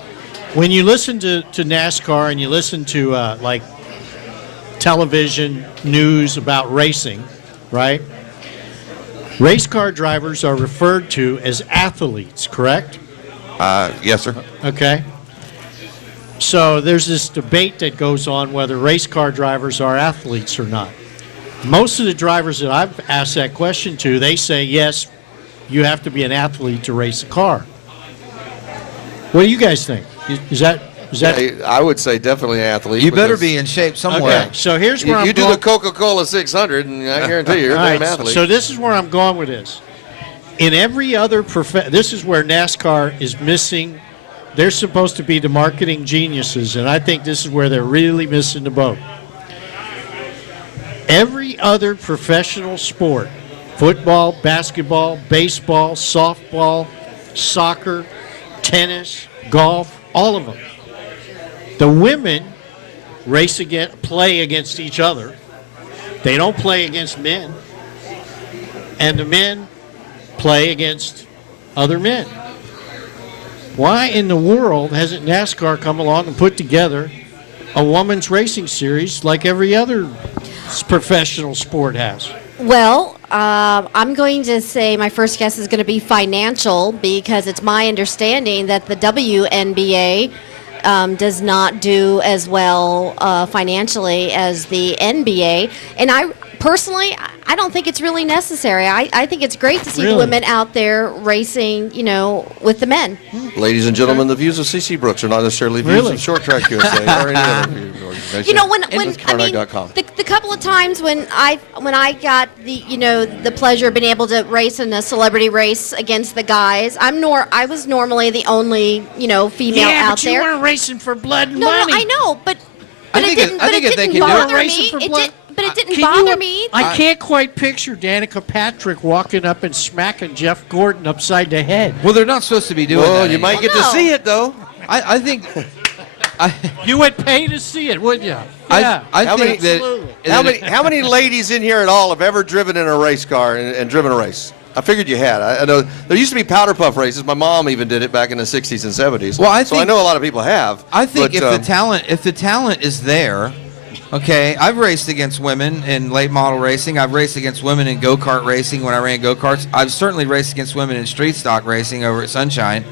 when you listen to NASCAR and you listen to like television news about racing, right? Race car drivers are referred to as athletes, correct? yes, sir. Okay. So there's this debate that goes on whether race car drivers are athletes or not. Most of the drivers that I've asked that question to, they say, yes, you have to be an athlete to race a car. What do you guys think? Is that I would say definitely an athlete. You better because be in shape somewhere. okay? So here's where You, I'm you do going. the Coca-Cola 600, and I guarantee you're a All damn right, athlete. so this is where I'm going with this. In every other this is where NASCAR is missing. They're supposed to be the marketing geniuses, and I think this is where they're really missing the boat. Every other professional sport, football, basketball, baseball, softball, soccer, tennis, golf, all of them. The women play against each other. They don't play against men. And the men play against other men. Why in the world hasn't NASCAR come along and put together a women's racing series like every other professional sport has? Well, I'm going to say my first guess is going to be financial, because it's my understanding that the WNBA does not do as well financially as the NBA. And I personally, I don't think it's really necessary. I think it's great to see the Really? women out there racing, with the men. Ladies and gentlemen, the views of C.C. Brooks are not necessarily views Really? of Short Track USA or any other views organization. When the couple of times when I got the pleasure of being able to race in a celebrity race against the guys, I was normally the only female out there. weren't racing for blood and No, money. I know, but I it think didn't. it- I But think it if they didn't can do it- bother Racing me. for It blood- did, but it didn't Can bother you- me. I can't quite picture Danica Patrick walking up and smacking Jeff Gordon upside the head. Well, they're not supposed to be doing Well, that. you might get to no. see it, though. I think. You would pay to see it, wouldn't you? Yeah. I How think many- that. How many ladies in here at all have ever driven in a race car and driven a race? I figured you had. I know there used to be powder puff races. My mom even did it back in the 60s and 70s. Well, I so I think- know a lot of people have. I think but, if the talent is there, okay. I've raced against women in late model racing. I've raced against women in go-kart racing when I ran go-karts. I've certainly raced against women in street stock racing over at Sunshine.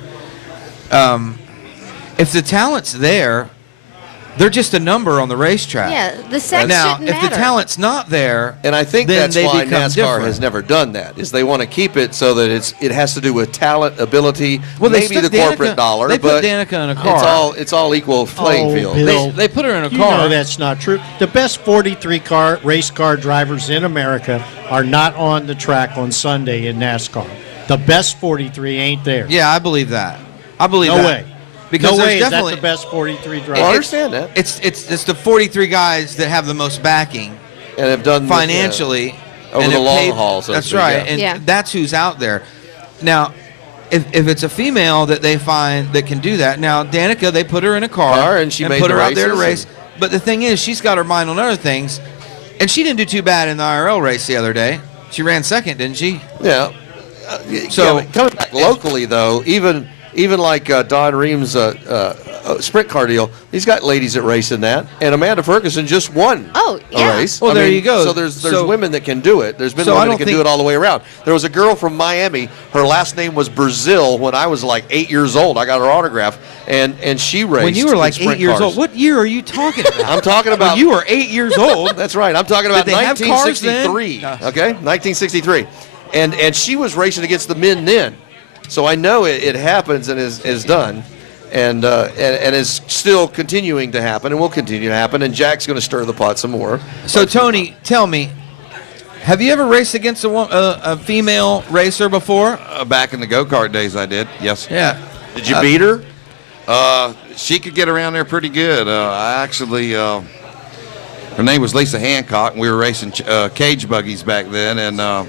If the talent's there, they're just a number on the racetrack. Yeah, the sex Now, shouldn't if matter. the talent's not there, And I think then that's they why become NASCAR different. has never done that. Is they want to keep it so that it has to do with talent, ability, Well, they maybe the stuck corporate Danica- dollar. they but put Danica in a car. It's all equal playing field. Bill. They put her in a You car. know that's not true. The best 43 race car drivers in America are not on the track on Sunday in NASCAR. The best 43 ain't there. Yeah, I believe that. I believe No that. way. Because no there's way is that definitely the best 43 Well, I drivers. understand that. It's the 43 guys that have the most backing And have done financially over and the have long paid- haul, so to that's speak, right, yeah. and Yeah. that's who's out there. Now, if it's a female that they find that can do that, now Danica, they put her in a car and she made put the her out there to races race. But the thing is, she's got her mind on other things, and she didn't do too bad in the IRL race the other day. She ran second, didn't she? Yeah. So- but coming back locally, though, even like Don Reams' sprint car deal. He's got ladies that race in that, and Amanda Ferguson just won Oh, yeah. a race. Well, there you go. So there's So- women that can do it. There's been So I women don't that can do think- it all the way around. There was a girl from Miami. Her last name was Brazil. When I was like 8 years old, I got her autograph, and she raced. When you were in like sprint 8 years cars. old, what year are you talking about? I'm talking about. When you were 8 years old. That's right. I'm talking about Did they have cars then? 1963. Okay, 1963, and she was racing against the men then, so I know it happens and is done, and is still continuing to happen and will continue to happen. And Jack's going to stir the pot some more. So Tony, tell me, have you ever raced against a female racer before? Back in the go-kart days, I did. Yes. Yeah. Did you beat her? She could get around there pretty good. I actually, her name was Lisa Hancock, and we were racing cage buggies back then, and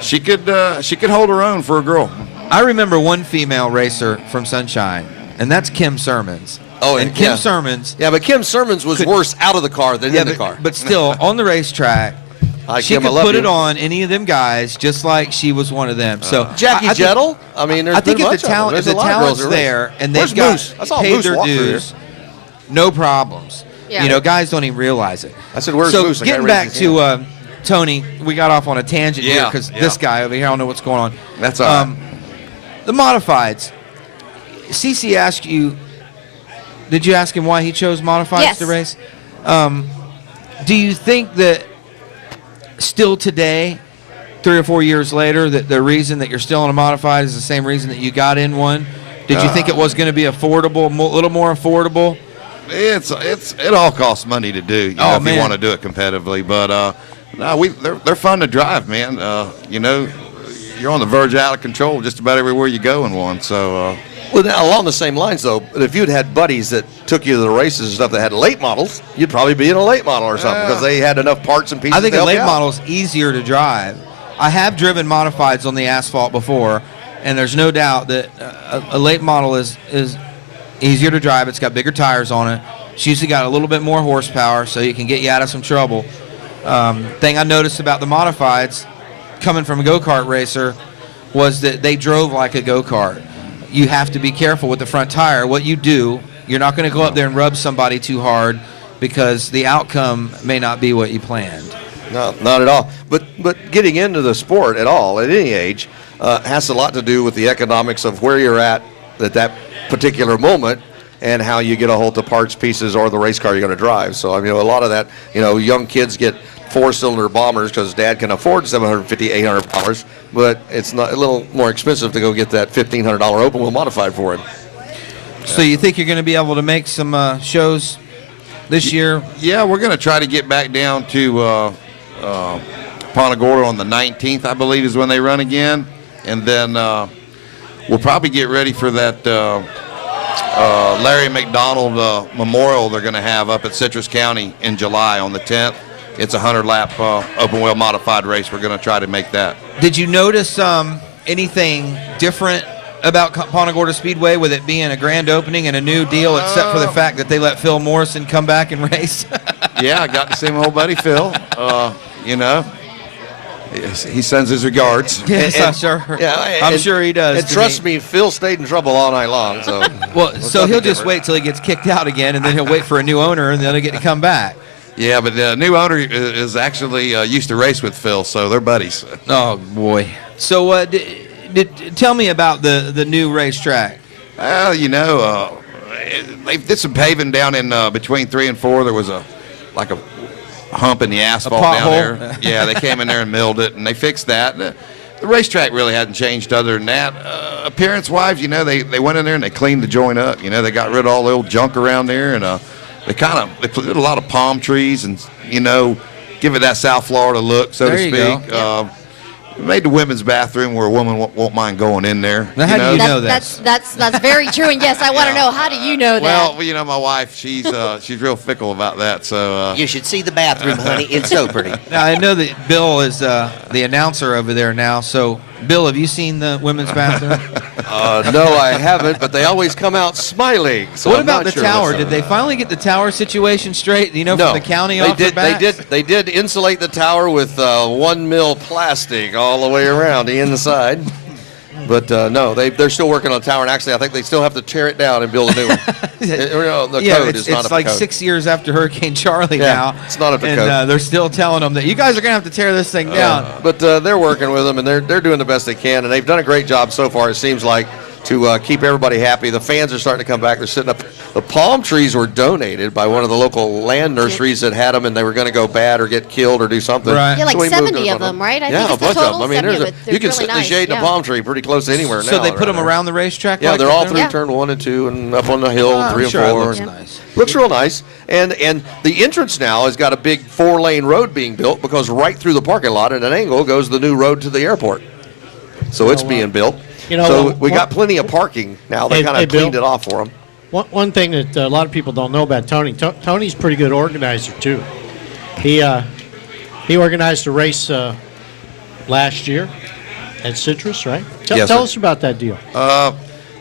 she could hold her own for a girl. I remember one female racer from Sunshine, and that's Kim Sermons. Oh, and Kim yeah. Sermons. Yeah, but Kim Sermons was worse out of the car than in the car. But still, on the racetrack, Hi, she Kim, I could love put you. it on any of them guys, just like she was one of them. So Jackie I think- Jettle. I mean, there's I think been if much the of them. talent, if There's the a lot of girls talent's that race. there and Where's they've got Moose? I saw paid Moose their walk through here. dues, no problems. Yeah. You know, guys don't even realize it. I said, "Where's so Moose?" The guy getting raised back his to Tony, we got off on a tangent here Yeah, because yeah. this guy over here, I don't know what's going on. That's all right. The modifieds. CC asked you. Did you ask him why he chose modifieds Yes. to race? Do you think that still today, 3 or 4 years later, that the reason that you're still in a modified is the same reason that you got in one? Did you think it was going to be affordable, a little more affordable? It all costs money to do. Oh, If man. you want to do it competitively, but no, they're fun to drive, man. You know, you're on the verge of out of control just about everywhere you go in one. So Well, now, along the same lines, though, if you'd had buddies that took you to the races and stuff that had late models, you'd probably be in a late model or something because they had enough parts and pieces. I think to a help late you out. model is easier to drive. I have driven modifieds on the asphalt before, and there's no doubt that a late model is easier to drive. It's got bigger tires on it. It's usually got a little bit more horsepower, so you can get you out of some trouble. Thing I noticed about the modifieds, coming from a go-kart racer, was that they drove like a go-kart. You have to be careful with the front tire. What you do, you're not going to go up there and rub somebody too hard because the outcome may not be what you planned. No, not at all. But getting into the sport at all, at any age, has a lot to do with the economics of where you're at that particular moment and how you get a hold of parts, pieces, or the race car you're going to drive. So, I mean, a lot of that, young kids get four-cylinder bombers because dad can afford $750, $800, but it's not a little more expensive to go get that $1,500 open wheel modified for him. So you think you're going to be able to make some shows this year? yeah, we're going to try to get back down to Punta Gorda on the 19th, I believe, is when they run again, and then we'll probably get ready for that Larry McDonald Memorial they're going to have up at Citrus County in July on the 10th. It's a 100-lap open wheel modified race. We're going to try to make that. Did you notice anything different about Punta Gorda Speedway with it being a grand opening and a new deal, except for the fact that they let Phil Morrison come back and race? Yeah, I got to see my old buddy Phil. He sends his regards. Yes, I'm sure. Yeah, I'm sure he does. And trust me, Phil stayed in trouble all night long. So, Well, so he'll just wait till he gets kicked out again, and then he'll wait for a new owner, and then he'll get to come back. Yeah, but the new owner is actually used to race with Phil, so they're buddies. Oh boy! So, tell me about the new racetrack. Well, they did some paving down in between 3 and 4. There was a hump in the asphalt down pothole? there. Yeah, they came in there and milled it, and they fixed that. The racetrack really hadn't changed other than that. Appearance-wise, they went in there and they cleaned the joint up. They got rid of all the old junk around there, and they put a lot of palm trees and give it that South Florida look, so There to you speak. go. Made the women's bathroom where a woman won't mind going in there. Now, how do you know this? That's very true. And yes, I want to know, how do you know that? Well, my wife, she's real fickle about that. So You should see the bathroom, honey. It's so pretty. Now, I know that Bill is the announcer over there now. So, Bill, have you seen the women's bathroom? no, I haven't, but they always come out smiling. So What I'm about not the sure tower? what's Did they finally get the tower situation straight? No, from the county they off did. the bat? They did insulate the tower with 1 mil plastic all the way around the inside. But no, they're still working on the tower, and actually, I think they still have to tear it down and build a new one. The code is not up it's to like code. 6 years after Hurricane Charlie now. It's not up to and code. they're still telling them that you guys are going to have to tear this thing down. But they're working with them, and they're doing the best they can, and they've done a great job so far. It seems like to keep everybody happy. The fans are starting to come back. They're sitting up. The palm trees were donated by one of the local land nurseries that had them, and they were going to go bad or get killed or do something. Right. Yeah, like So we moved 70 those of on them, right? I Yeah, think a it's the bunch of total them. I mean, 70, there's but they're you can really sit in the nice, shade in yeah. a palm tree pretty close to anywhere now. So they put them there. around the racetrack? Yeah, like they're that all there? through Yeah. turn 1 and 2 and up on the hill, Oh, 3 I'm and sure it 4. looks and- nice. Looks real nice. And the entrance now has got a big 4-lane road being built because right through the parking lot at an angle goes the new road to the airport. So it's being built. So we got plenty of parking now. They kind of cleaned it off for them. One thing that a lot of people don't know about Tony, Tony's a pretty good organizer too. He organized a race last year at Citrus, right? Yes, Tell sir. us about that deal.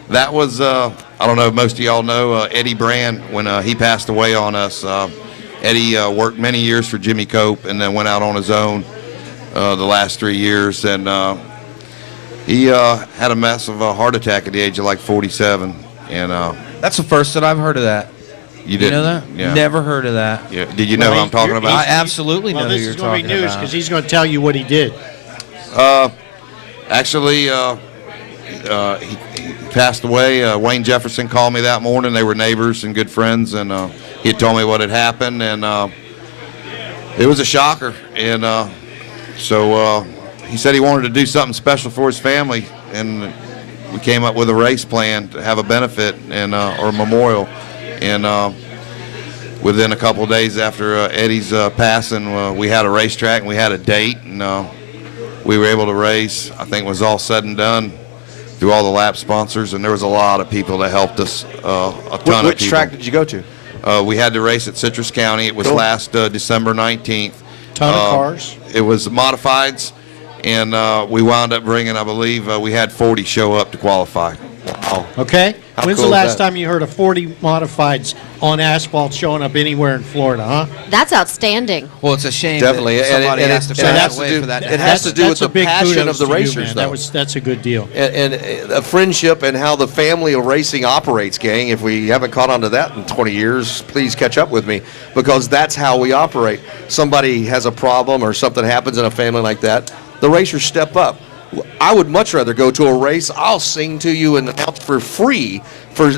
That was, I don't know if most of y'all know Eddie Brand when he passed away on us. Eddie worked many years for Jimmy Cope and then went out on his own the last 3 years. And he had a massive heart attack at the age of like 47. And That's the first that I've heard of that. you You know didn't? that? Yeah. Never heard of that. Yeah. Did you know who I'm talking I about? absolutely know Well, who this you're is going to talking be news about. because he's going to tell you what he did. Actually, he passed away. Wayne Jefferson called me that morning. They were neighbors and good friends, and he had told me what had happened, and it was a shocker. And so he said he wanted to do something special for his family, and we came up with a race plan to have a benefit and or a memorial. And within a couple of days after Eddie's passing, we had a racetrack and we had a date, and we were able to race. I think it was all said and done through all the lap sponsors, and there was a lot of people that helped us. A ton of Which people. track did you go to? We had to race at Citrus County. It was last December 19th. Ton of cars. It was modifieds, and we wound up bringing, I believe, we had 40 show up to qualify. Wow. Okay. How When's cool the is last that? time you heard of 40 modifieds on asphalt showing up anywhere in Florida, huh? That's outstanding. Well, it's a shame Definitely. that somebody And has to it pass has to away do- for that. it has to do with That's a the big passion kudos of the to you, racers, man. though. That's a good deal. And a friendship and how the family of racing operates, gang. If we haven't caught on to that in 20 years, please catch up with me, because that's how we operate. Somebody has a problem or something happens in a family like that, the racers step up. I would much rather go to a race. I'll sing to you and announce for free for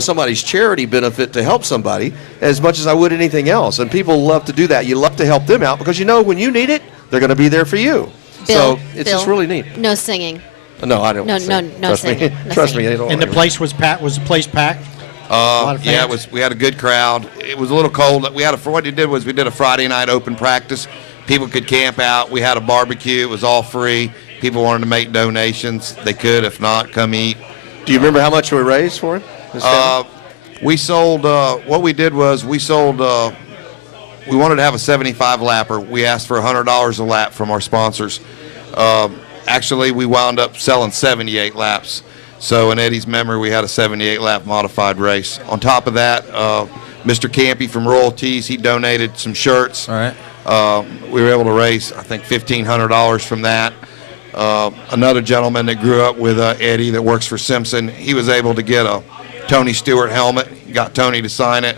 somebody's charity benefit to help somebody as much as I would anything else. And people love to do that. You love to help them out because when you need it, they're going to be there for you. Bill, So it's just really neat. No singing. No, I don't. No, sing. no Trust me. singing. No Trust singing. me. I don't And the wanna- place was packed. Was the place packed? lot of Yeah, fans? it was. We had a good crowd. It was a little cold. What we did was we did a Friday night open practice. People could camp out. We had a barbecue. It was all free. People wanted to make donations. They could. If not, come eat. Do you remember how much we raised for it? We sold. What we did was we sold. We wanted to have a 75 lapper. We asked for $100 a lap from our sponsors. Actually, we wound up selling 78 laps. So in Eddie's memory, we had a 78 lap modified race. On top of that, Mr. Campy from Royalties, he donated some shirts. All right. We were able to raise, I think, $1,500 from that. Another gentleman that grew up with Eddie that works for Simpson, he was able to get a Tony Stewart helmet, got Tony to sign it.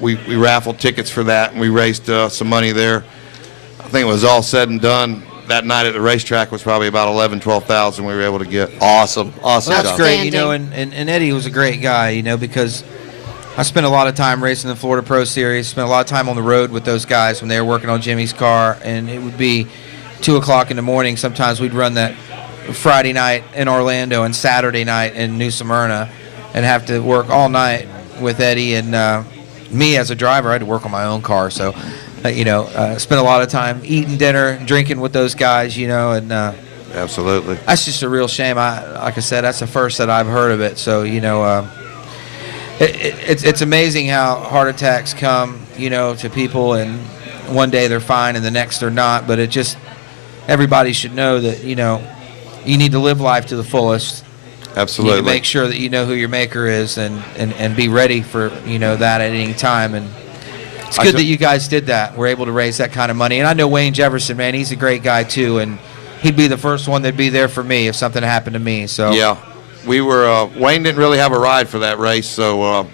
We raffled tickets for that, and we raised some money there. I think it was all said and done. That night at the racetrack was probably about $12,000 we were able to get. Awesome That's job. great, and Eddie was a great guy, because I spent a lot of time racing the Florida Pro Series, spent a lot of time on the road with those guys when they were working on Jimmy's car, and it would be 2 o'clock in the morning. Sometimes we'd run that Friday night in Orlando and Saturday night in New Smyrna and have to work all night with Eddie, and me as a driver, I had to work on my own car, so spent a lot of time eating dinner and drinking with those guys, and Absolutely. that's just a real shame. Like I said, that's the first that I've heard of it. So it's amazing how heart attacks come, to people, and one day they're fine and the next they're not. But everybody should know that you need to live life to the fullest. Absolutely. You need to make sure that you know who your maker is and be ready for that at any time. And it's good that you guys did that. We're able to raise that kind of money. And I know Wayne Jefferson, man, he's a great guy too. And he'd be the first one that'd be there for me if something happened to me. So Yeah, we were. Wayne didn't really have a ride for that race, so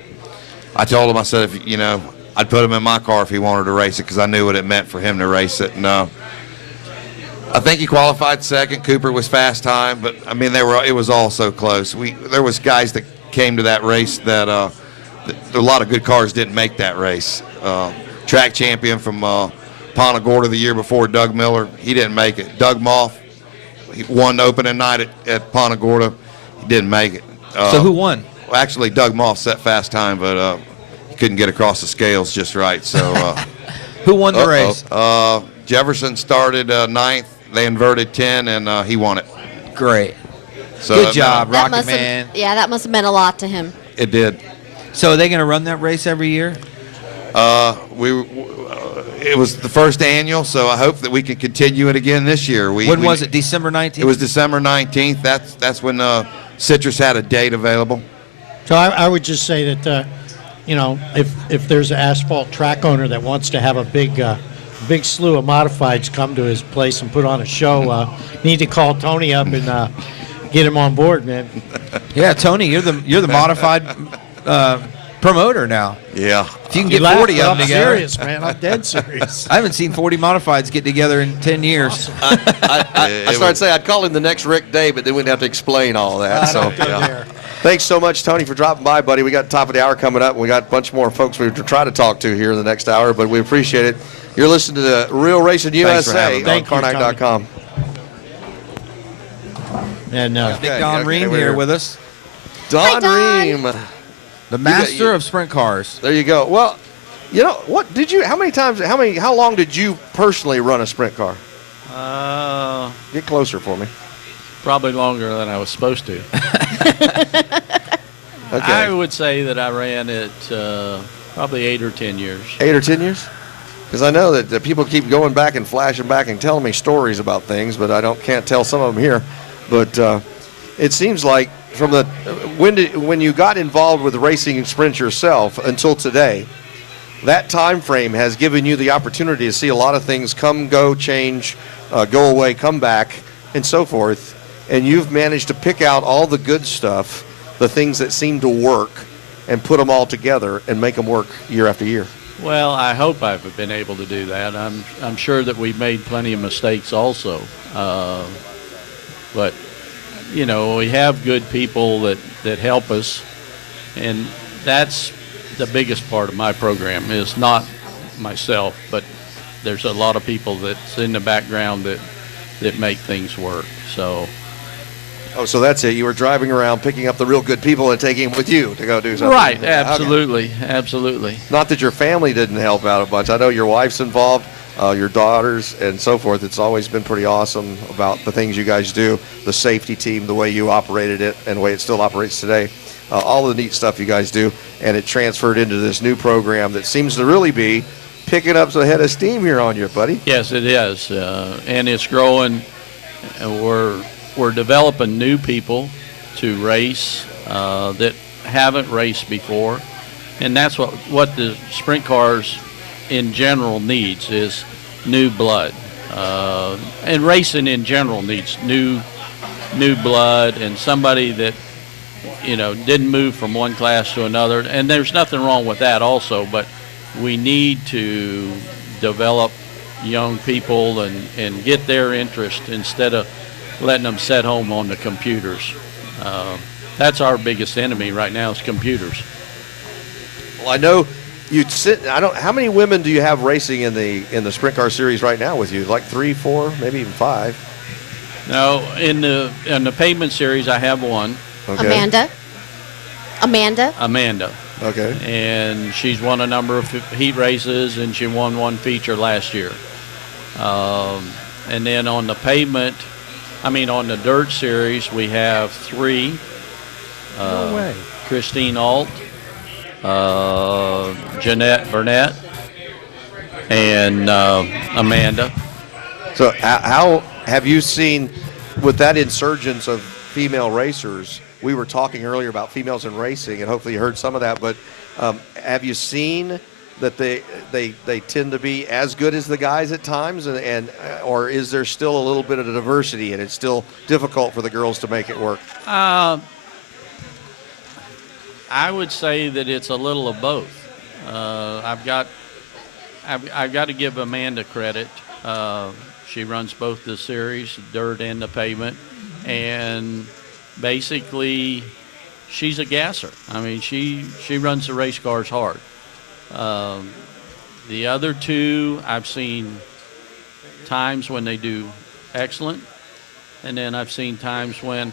I told him, I said, if I'd put him in my car if he wanted to race it because I knew what it meant for him to race it. And I think he qualified second. Cooper was fast time, but I mean it was all so close. There was guys that came to that race that a lot of good cars didn't make that race. Track champion from Punta Gorda the year before, Doug Miller, he didn't make it. Doug Moff, he won the opening night at Punta Gorda, he didn't make it. So who won? Well, actually, Doug Moff set fast time, but he couldn't get across the scales just right. So who won the race? Jefferson started ninth. They inverted 10, and he won it. Great. So Good job, That Rocket must have, Man. yeah, that must have meant a lot to him. It did. So are they going to run that race every year? It was the first annual, so I hope that we can continue it again this year. When was it? December 19th? It was December 19th. That's when Citrus had a date available. So I would just say that, if there's an asphalt track owner that wants to have a big slew of modifieds come to his place and put on a show, need to call Tony up and get him on board, man. Yeah, Tony, you're the modified promoter now. Yeah. If you can You get laugh, 40 but of I'm them together. serious, man. I'm dead serious. I haven't seen 40 modifieds get together in 10 years. I started to say I'd call him the next Rick Day, but then we'd have to explain all that. I don't go there. Thanks so much, Tony, for dropping by, buddy. We got top of the hour coming up. We got a bunch more folks we try to talk to here in the next hour, but we appreciate it. You're listening to the Real Racing Thanks for having USA me. on Thank you, Carnight.com. And Big Don Ream here with us, Don Don. Ream. the master you- of sprint cars. There you go. Well, you know what? How long did you personally run a sprint car? Get closer for me. Probably longer than I was supposed to. Okay. I would say that I ran it probably 8 or 10 years. 8 or 10 years? Because I know that people keep going back and flashing back and telling me stories about things, but I can't tell some of them here. But it seems like from the when you got involved with racing and sprint yourself until today, that time frame has given you the opportunity to see a lot of things come, go, change, go away, come back, and so forth. And you've managed to pick out all the good stuff, the things that seem to work, and put them all together and make them work year after year. Well, I hope I've been able to do that. I'm sure that we've made plenty of mistakes also. But, we have good people that help us. And that's the biggest part of my program is not myself, but there's a lot of people that's in the background that make things work. So Oh, so that's it. You were driving around, picking up the real good people and taking them with you to go do something. right, Okay. absolutely, absolutely. Not that your family didn't help out a bunch. I know your wife's involved, your daughters, and so forth. It's always been pretty awesome about the things you guys do, the safety team, the way you operated it, and the way it still operates today. All the neat stuff you guys do, and it transferred into this new program that seems to really be picking up some head of steam here on you, buddy. Yes, it is, and it's growing. And we're developing new people to race that haven't raced before, and that's what the sprint cars in general needs is new blood, and racing in general needs new blood and somebody that didn't move from one class to another. And there's nothing wrong with that also, but we need to develop young people and get their interest instead of letting them sit home on the computers. That's our biggest enemy right now is computers. Well, I know you'd sit. How many women do you have racing in the sprint car series right now with you? Like 3, 4, maybe even 5. Now in the pavement series, I have one, Okay. Amanda. Okay. and she's won a number of heat races, and she won one feature last year. And then on the on the dirt series, we have 3. No way. Christine Alt, Jeanette Burnett, and Amanda. So how have you seen with that insurgence of female racers? We were talking earlier about females in racing, and hopefully you heard some of that. But have you seen that they tend to be as good as the guys at times, and or is there still a little bit of diversity and it's still difficult for the girls to make it work? I would say that it's a little of both. I've got to give Amanda credit. She runs both the series, dirt and the pavement, and basically she's a gasser. I mean, she runs the race cars hard. The other two, I've seen times when they do excellent, and then I've seen times when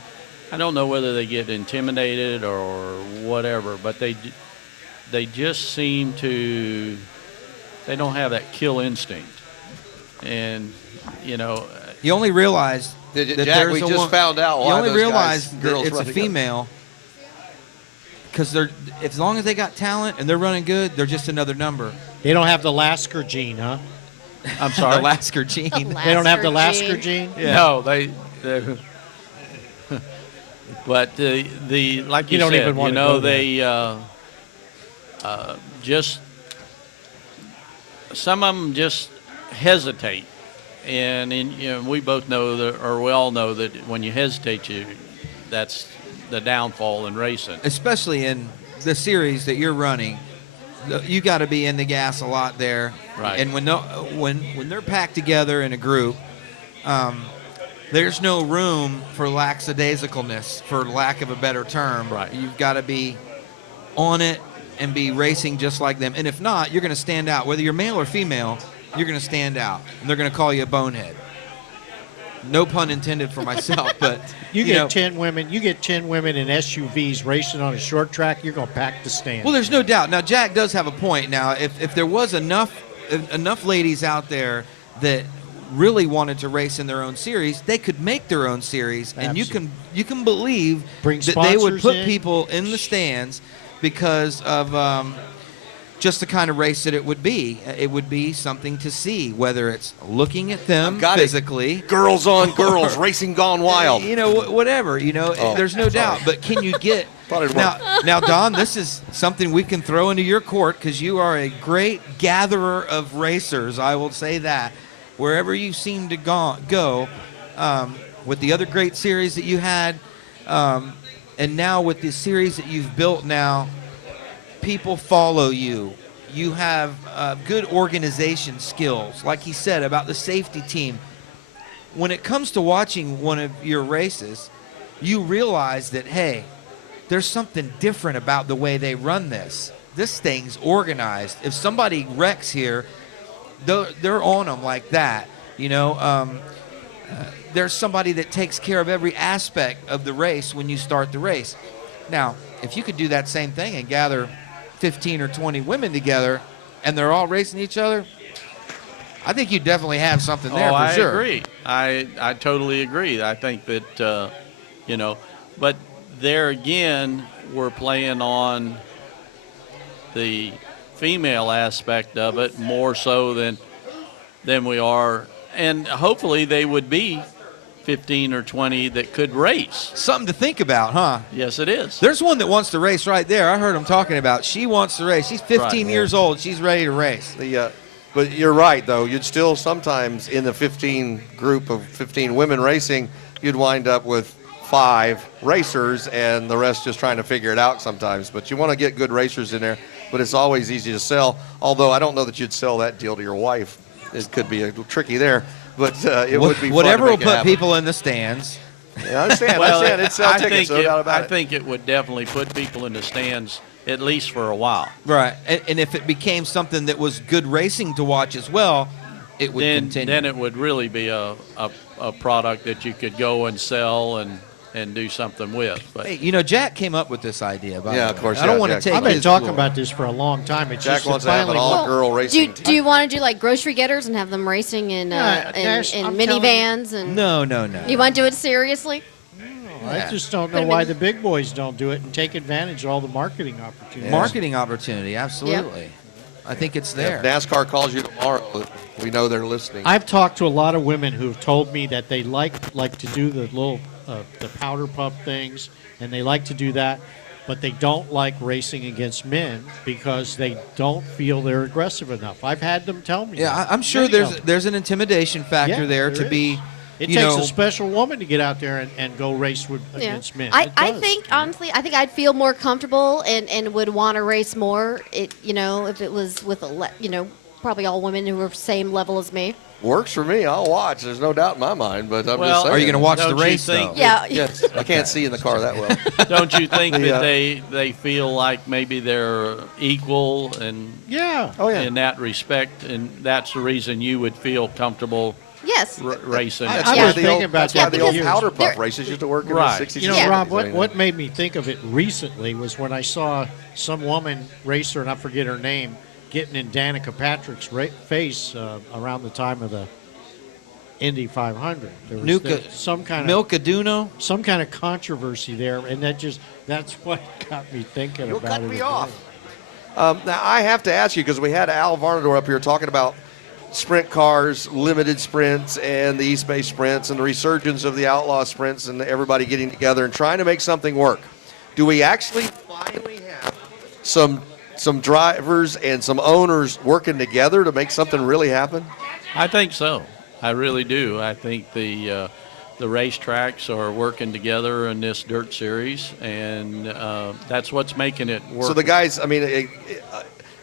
I don't know whether they get intimidated or whatever, but they just seem to, they don't have that kill instinct. And, you know. You only realize that Jack, there's we a just found out You why only those realize guys, that girls it's a run together. female because they're, as long as they got talent and they're running good, they're just another number. They don't have the Lasker gene, huh? I'm sorry? The Lasker gene. They don't have the Lasker gene? Yeah. No, they but the like you don't said, even wanna you know, go there. they just, some of them just hesitate, and you know, we both know that, or we all know that when you hesitate, that's the downfall in racing. Especially in the series that you're running, you got to be in the gas a lot there. Right. And when they're packed together in a group, there's no room for lackadaisicalness, for lack of a better term. Right. You've got to be on it and be racing just like them. And if not, you're going to stand out. Whether you're male or female, you're going to stand out. And they're going to call you a bonehead. No pun intended for myself, but You know, get 10 women. You get 10 women in SUVs racing on a short track. You're gonna pack the stand. Well, there's no doubt. Now, Jack does have a point. Now, if there was enough ladies out there that really wanted to race in their own series, they could make their own series, and you can believe Bring that they would sponsors put in. people in the stands because of just the kind of race that it would be. It would be something to see, whether it's looking at them I've got it. physically. Girls on girls, racing gone wild. You know, whatever. You know, there's no doubt. But can you get Thought it'd now, Don? This is something we can throw into your court because you are a great gatherer of racers. I will say that wherever you seem to go, with the other great series that you had, and now with the series that you've built now, people follow you. You have good organization skills, like he said about the safety team. When it comes to watching one of your races, you realize that, hey, there's something different about the way they run this. This thing's organized. If somebody wrecks here, they're on them like that. You know, there's somebody that takes care of every aspect of the race when you start the race. Now, if you could do that same thing and gather 15 or 20 women together and they're all racing each other, I think you definitely have something there for sure. I agree. I totally agree. I think that, you know, but there again, we're playing on the female aspect of it more so than we are. And hopefully they would be 15 or 20 that could race. Something to think about, huh? Yes, it is. There's one that wants to race right there. I heard him talking about. She wants to race. She's 15 Right. years old. She's ready to race. But you're right, though. You'd still sometimes in the 15 group of 15 women racing, you'd wind up with 5 racers and the rest just trying to figure it out sometimes. But you want to get good racers in there, but it's always easy to sell. Although I don't know that you'd sell that deal to your wife. It could be a little tricky there, but it would be Whatever fun will to make it put happen. people in the stands. Yeah, I understand. Well, I understand. It's sell tickets, no doubt about I it. think it would definitely put people in the stands at least for a while. Right. And if it became something that was good racing to watch as well, it would continue. Then it would really be a product that you could go and sell and do something with. But Hey, you know, Jack came up with this idea. By Yeah, the of way. course, I don't yeah, want to Jack. take I've been his talking glory. about this for a long time. It's Jack just wants that to have an finally all-girl Do racing you, do you want to do like grocery getters and have them racing in Yeah, Nash, in I'm telling minivans and No. you want to do it seriously? I just don't know Could've why been- the big boys don't do it and take advantage of all the marketing opportunities. Marketing opportunity, absolutely. I think it's there. If NASCAR calls you tomorrow, we know they're listening. I've talked to a lot of women who've told me that they like to do the little the powder puff things, and they like to do that. but they don't like racing against men because they don't feel they're aggressive enough. I've had them tell me. Yeah, that. I'm sure Many of them. there's an intimidation factor Yeah, there to is. be. It you takes know, a special woman to get out there and go race against men. I It does. think honestly, I think I'd feel more comfortable and would want to race more. If it was with probably all women who were same level as me. Works for me. I'll watch. There's no doubt in my mind. But I'm Well, just saying. are you going to watch Don't the you race think though? Yeah. Yes, I can't see in the car that well. Don't you think The, that they feel like maybe they're equal and Yeah. Oh yeah. in that respect, and that's the reason you would feel comfortable Yes. racing? That's I why was the thinking old, about that's that why the because old years. powder puff there- races used to work in Right. the 60s. You know, and 70s, Rob, anything. what made me think of it recently was when I saw some woman racer, and I forget her name, getting in Danica Patrick's face around the time of the Indy 500. There was some kind of Milka Duno. some kind of controversy there, and that's what got me thinking You'll about cut it. me again. off. Now, I have to ask you, because we had Al Varnador up here talking about sprint cars, limited sprints, and the Eastbay sprints, and the resurgence of the outlaw sprints, and everybody getting together and trying to make something work. Do we actually finally have some drivers and some owners working together to make something really happen? I think so. I really do. I think the racetracks are working together in this dirt series, and that's what's making it work. So the guys, I mean,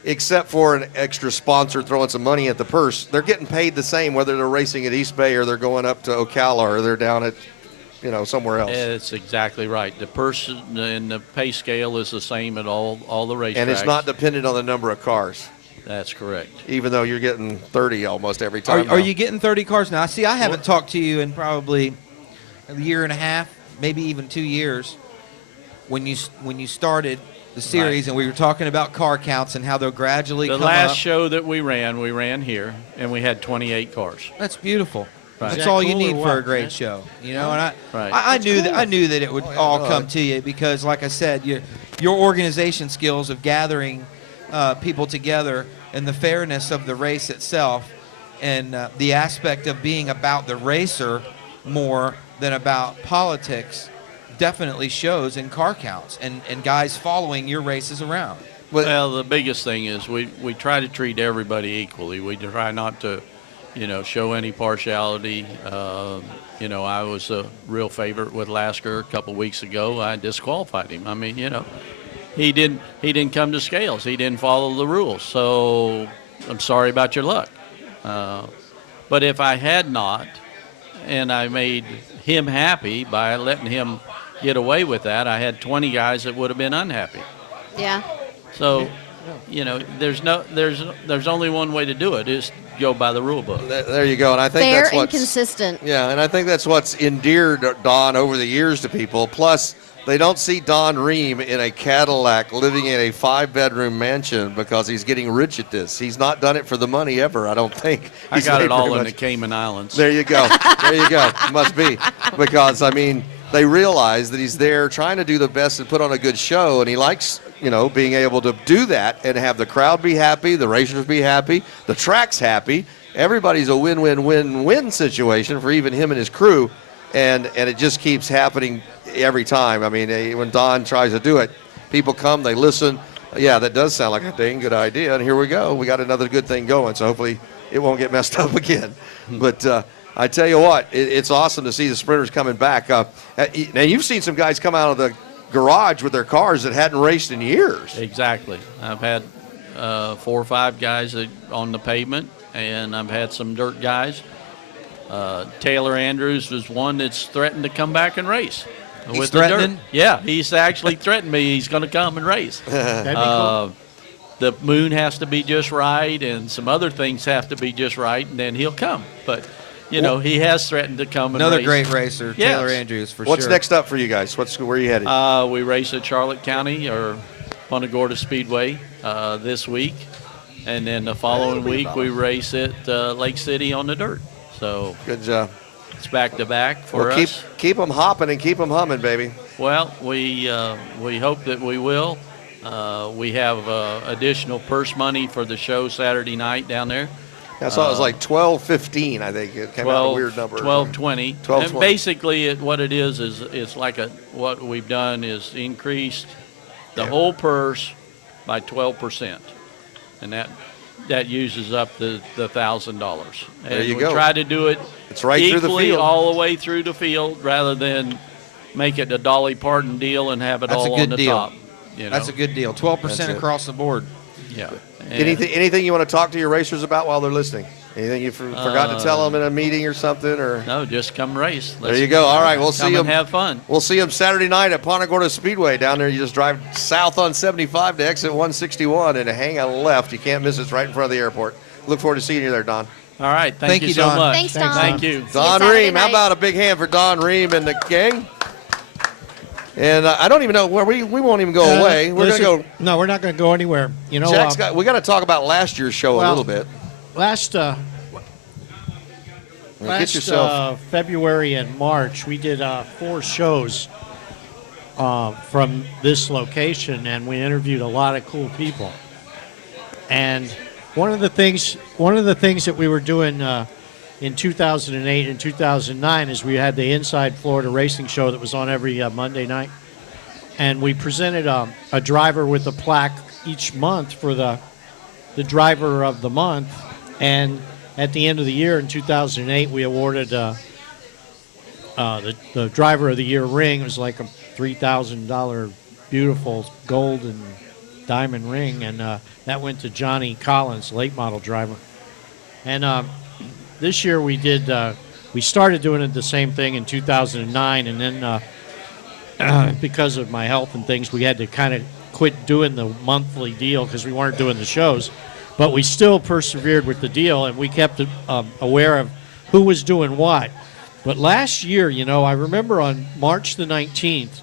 except for an extra sponsor throwing some money at the purse, they're getting paid the same whether they're racing at Eastbay or they're going up to Ocala or they're down at, somewhere else. It's exactly right. The person and the pay scale is the same at all the racetracks. And it's not dependent on the number of cars, That's correct. even though you're getting 30 almost every time. Are you getting 30 cars now? See, I haven't talked to you in probably a year and a half, maybe even 2 years. When you started the series, Right. and we were talking about car counts and how they'll gradually The come last up. show that we ran here, and we had 28 cars. That's beautiful. Right. That's Is that all you cool or need for what, a great man? show, And I Right. knew that it would all come to you because, like I said, your organization skills of gathering people together and the fairness of the race itself, and the aspect of being about the racer more than about politics, definitely shows in car counts and guys following your races around. Well, the biggest thing is we try to treat everybody equally. We try not to, show any partiality. I was a real favorite with Lasker a couple weeks ago. I disqualified him. I mean, he didn't come to scales. He didn't follow the rules. So I'm sorry about your luck. But if I had not, and I made him happy by letting him get away with that, I had 20 guys that would have been unhappy. Yeah. So, there's only one way to do it, is go by the rule book. There you go. And I think Fair that's and what's consistent. Yeah, and I think that's what's endeared Don over the years to people. Plus, they don't see Don Ream in a Cadillac living in a 5-bedroom mansion because he's getting rich at this. He's not done it for the money ever, I don't think. I He's got made it all pretty in much- the Cayman Islands. There you go. There you go. Must be. Because, they realize that he's there trying to do the best and put on a good show, and he likes, being able to do that and have the crowd be happy, the racers be happy, the track's happy. Everybody's a win-win-win-win situation for even him and his crew, and it just keeps happening every time. When Don tries to do it, people come, they listen. Yeah, that does sound like a dang good idea, and here we go. We got another good thing going, so hopefully it won't get messed up again. But I tell you what, it's awesome to see the sprinters coming back. Now, you've seen some guys come out of the garage with their cars that hadn't raced in years. Exactly. I've had 4 or 5 guys on the pavement, and I've had some dirt guys. Taylor Andrews was one that's threatened to come back and race. He's with the dirt. threatening? Yeah, he's actually threatened me. He's going to come and race. That'd be cool. The moon has to be just right, and some other things have to be just right, and then he'll come. But, he has threatened to come and Another race. great racer, Yes. Taylor Andrews, for What's sure. next up for you guys? Where are you headed? We race at Charlotte County or Punta Gorda Speedway this week, and then the following week we race at Lake City on the dirt. So Good job. it's back to back for Well, us. keep them hopping and keep them humming, baby. Well, we hope that we will. We have additional purse money for the show Saturday night down there. I saw it was like 12:15. I think it came out a weird number. 12:20. 12:20. And basically, what it is it's like what we've done is increased the whole purse by 12%, and that uses up the $1,000. And There you we go. try to do it It's right through the equally field. all the way through the field, rather than make it a Dolly Parton deal and have it That's a all good on the deal. top. That's a good deal. 12% That's it. across the board. Yeah. And- Anything you want to talk to your racers about while they're listening? Anything you forgot to tell them in a meeting or something? Or No, just come race. there you go. All right, we'll see Come them. and have fun. We'll see them Saturday night at Punta Gorda Speedway down there. You just drive south on 75 to exit 161 and hang a left. You can't miss it. It's right in front of the airport. Look forward to seeing you there, Don. All right. Thank you you, so Don. much. Thanks, Don. Thank you. See you Don Saturday Ream. How night. about a big hand for Don Ream and the gang? And I don't even know where we won't even go away. We're going to go. No, we're not going to go anywhere. You know, Jack's we got to talk about last year's show a well, little bit. last Get yourself. February and March, we did 4 shows from this location, and we interviewed a lot of cool people. And one of the things that we were doing in 2008 and 2009 is we had the Inside Florida Racing Show that was on every Monday night, and we presented a driver with a plaque each month for the driver of the month. And at the end of the year in 2008, we awarded the driver of the year ring. It was like a $3,000 beautiful gold and diamond ring, and that went to Johnny Collins, late model driver. And this year we started doing it the same thing in 2009, and then because of my health and things, we had to kind of quit doing the monthly deal because we weren't doing the shows. But we still persevered with the deal, and we kept aware of who was doing what. But last year, you know, I remember on March the 19th,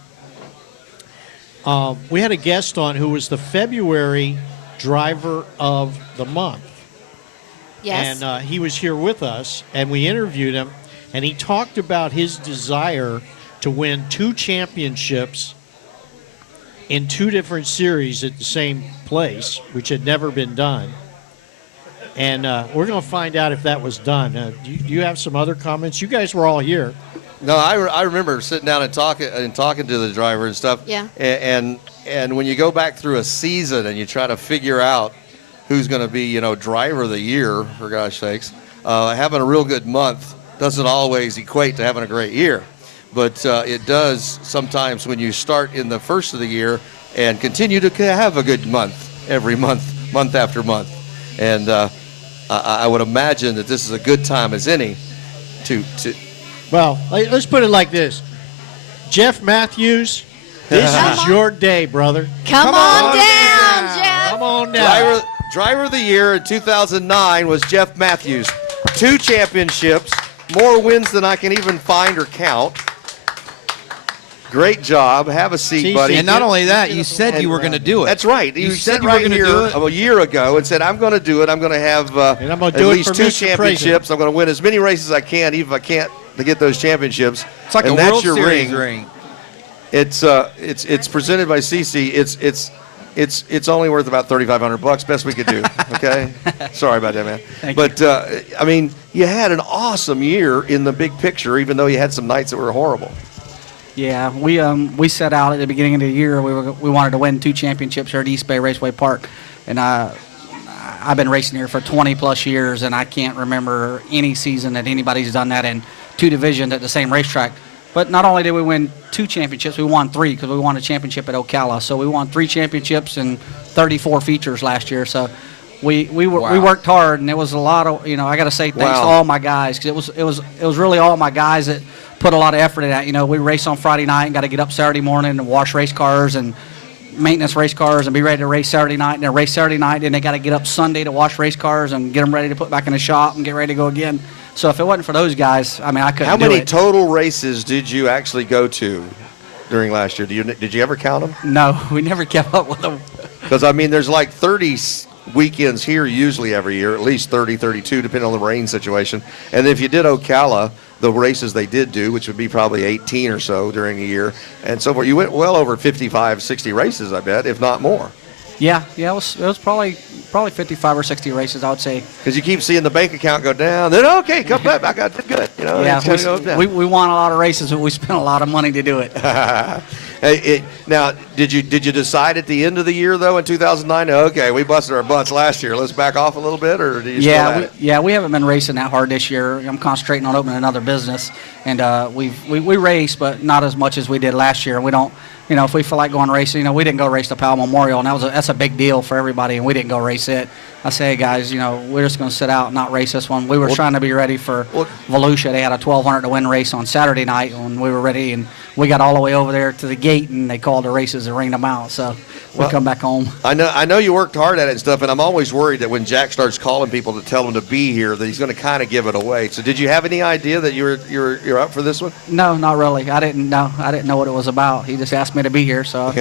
we had a guest on who was the February driver of the month. Yes. And he was here with us, and we interviewed him, and he talked about his desire to win 2 championships in 2 different series at the same place, which had never been done. And we're going to find out if that was done. Do you have some other comments? You guys were all here. No, I remember sitting down and talking to the driver and stuff. Yeah. And when you go back through a season and you try to figure out who's going to be, you know, driver of the year, for gosh sakes, having a real good month doesn't always equate to having a great year. But it does sometimes when you start in the first of the year and continue to have a good month every month, month after month. And I would imagine that this is a good time as any to Well, let's put it like this. Jeff Matthews, this is your day, brother. Come on down, Jeff. Come on down. Driver of the year in 2009 was Jeff Matthews. 2 championships, more wins than I can even find or count. Great job. Have a seat, buddy. And not only that, you said you were going to do it. That's right. You said you were right gonna here do it. a year ago and said, I'm going to do it. I'm going to have And I'm gonna at do it least for 2 Mr. championships. I'm going to win as many races as I can, even if I can't to get those championships. It's like and a that's World your Series ring. ring. It's presented by CC. It's only worth about $3,500. Best we could do. Okay. Sorry about that, man. But I mean, you had an awesome year in the big picture, even though you had some nights that were horrible. Yeah, we set out at the beginning of the year. We wanted to win 2 championships here at Eastbay Raceway Park, and I've been racing here for 20 plus years, and I can't remember any season that anybody's done that in 2 divisions at the same racetrack. But not only did we win 2 championships, we won 3 because we won a championship at Ocala. So we won 3 championships and 34 features last year. So we worked hard, and it was a lot of, you know, I got to say thanks to all my guys, because it was really all my guys that put a lot of effort in that. You know, we race on Friday night and got to get up Saturday morning and wash race cars and maintenance race cars and be ready to race Saturday night, and then race Saturday night, and they got to get up Sunday to wash race cars and get them ready to put back in the shop and get ready to go again. So if it wasn't for those guys, I mean, I couldn't do it. How many total races did you actually go to during last year? Did you ever count them? No, we never kept up with them. Because, I mean, there's like 30 weekends here usually every year, at least 30, 32, depending on the rain situation. And if you did Ocala, the races they did do, which would be probably 18 or so during the year, and so forth, you went well over 55, 60 races, I bet, if not more. Yeah, it was probably 55 or 60 races, I would say. Because you keep seeing the bank account go down, then okay, come back, I got good. You know, Yeah, it's gonna go down. we won a lot of races, but we spent a lot of money to do it. Hey, now, did you decide at the end of the year though in 2009? Okay, we busted our butts last year. Let's back off a little bit, or do you still have it? We haven't been racing that hard this year. I'm concentrating on opening another business, and we race, but not as much as we did last year. We don't, if we feel like going racing, we didn't go race the Powell Memorial, and that's a big deal for everybody, and we didn't go race it. I say, hey guys, we're just going to sit out and not race this one. We were trying to be ready for Volusia. They had a 1,200 to win race on Saturday night when we were ready, and we got all the way over there to the gate, and they called the races and ringed them out. So we come back home. I know you worked hard at it and stuff, and I'm always worried that when Jack starts calling people to tell them to be here, that he's going to kind of give it away. So did you have any idea that you're up for this one? No, not really. I didn't know what it was about. He just asked me to be here, so.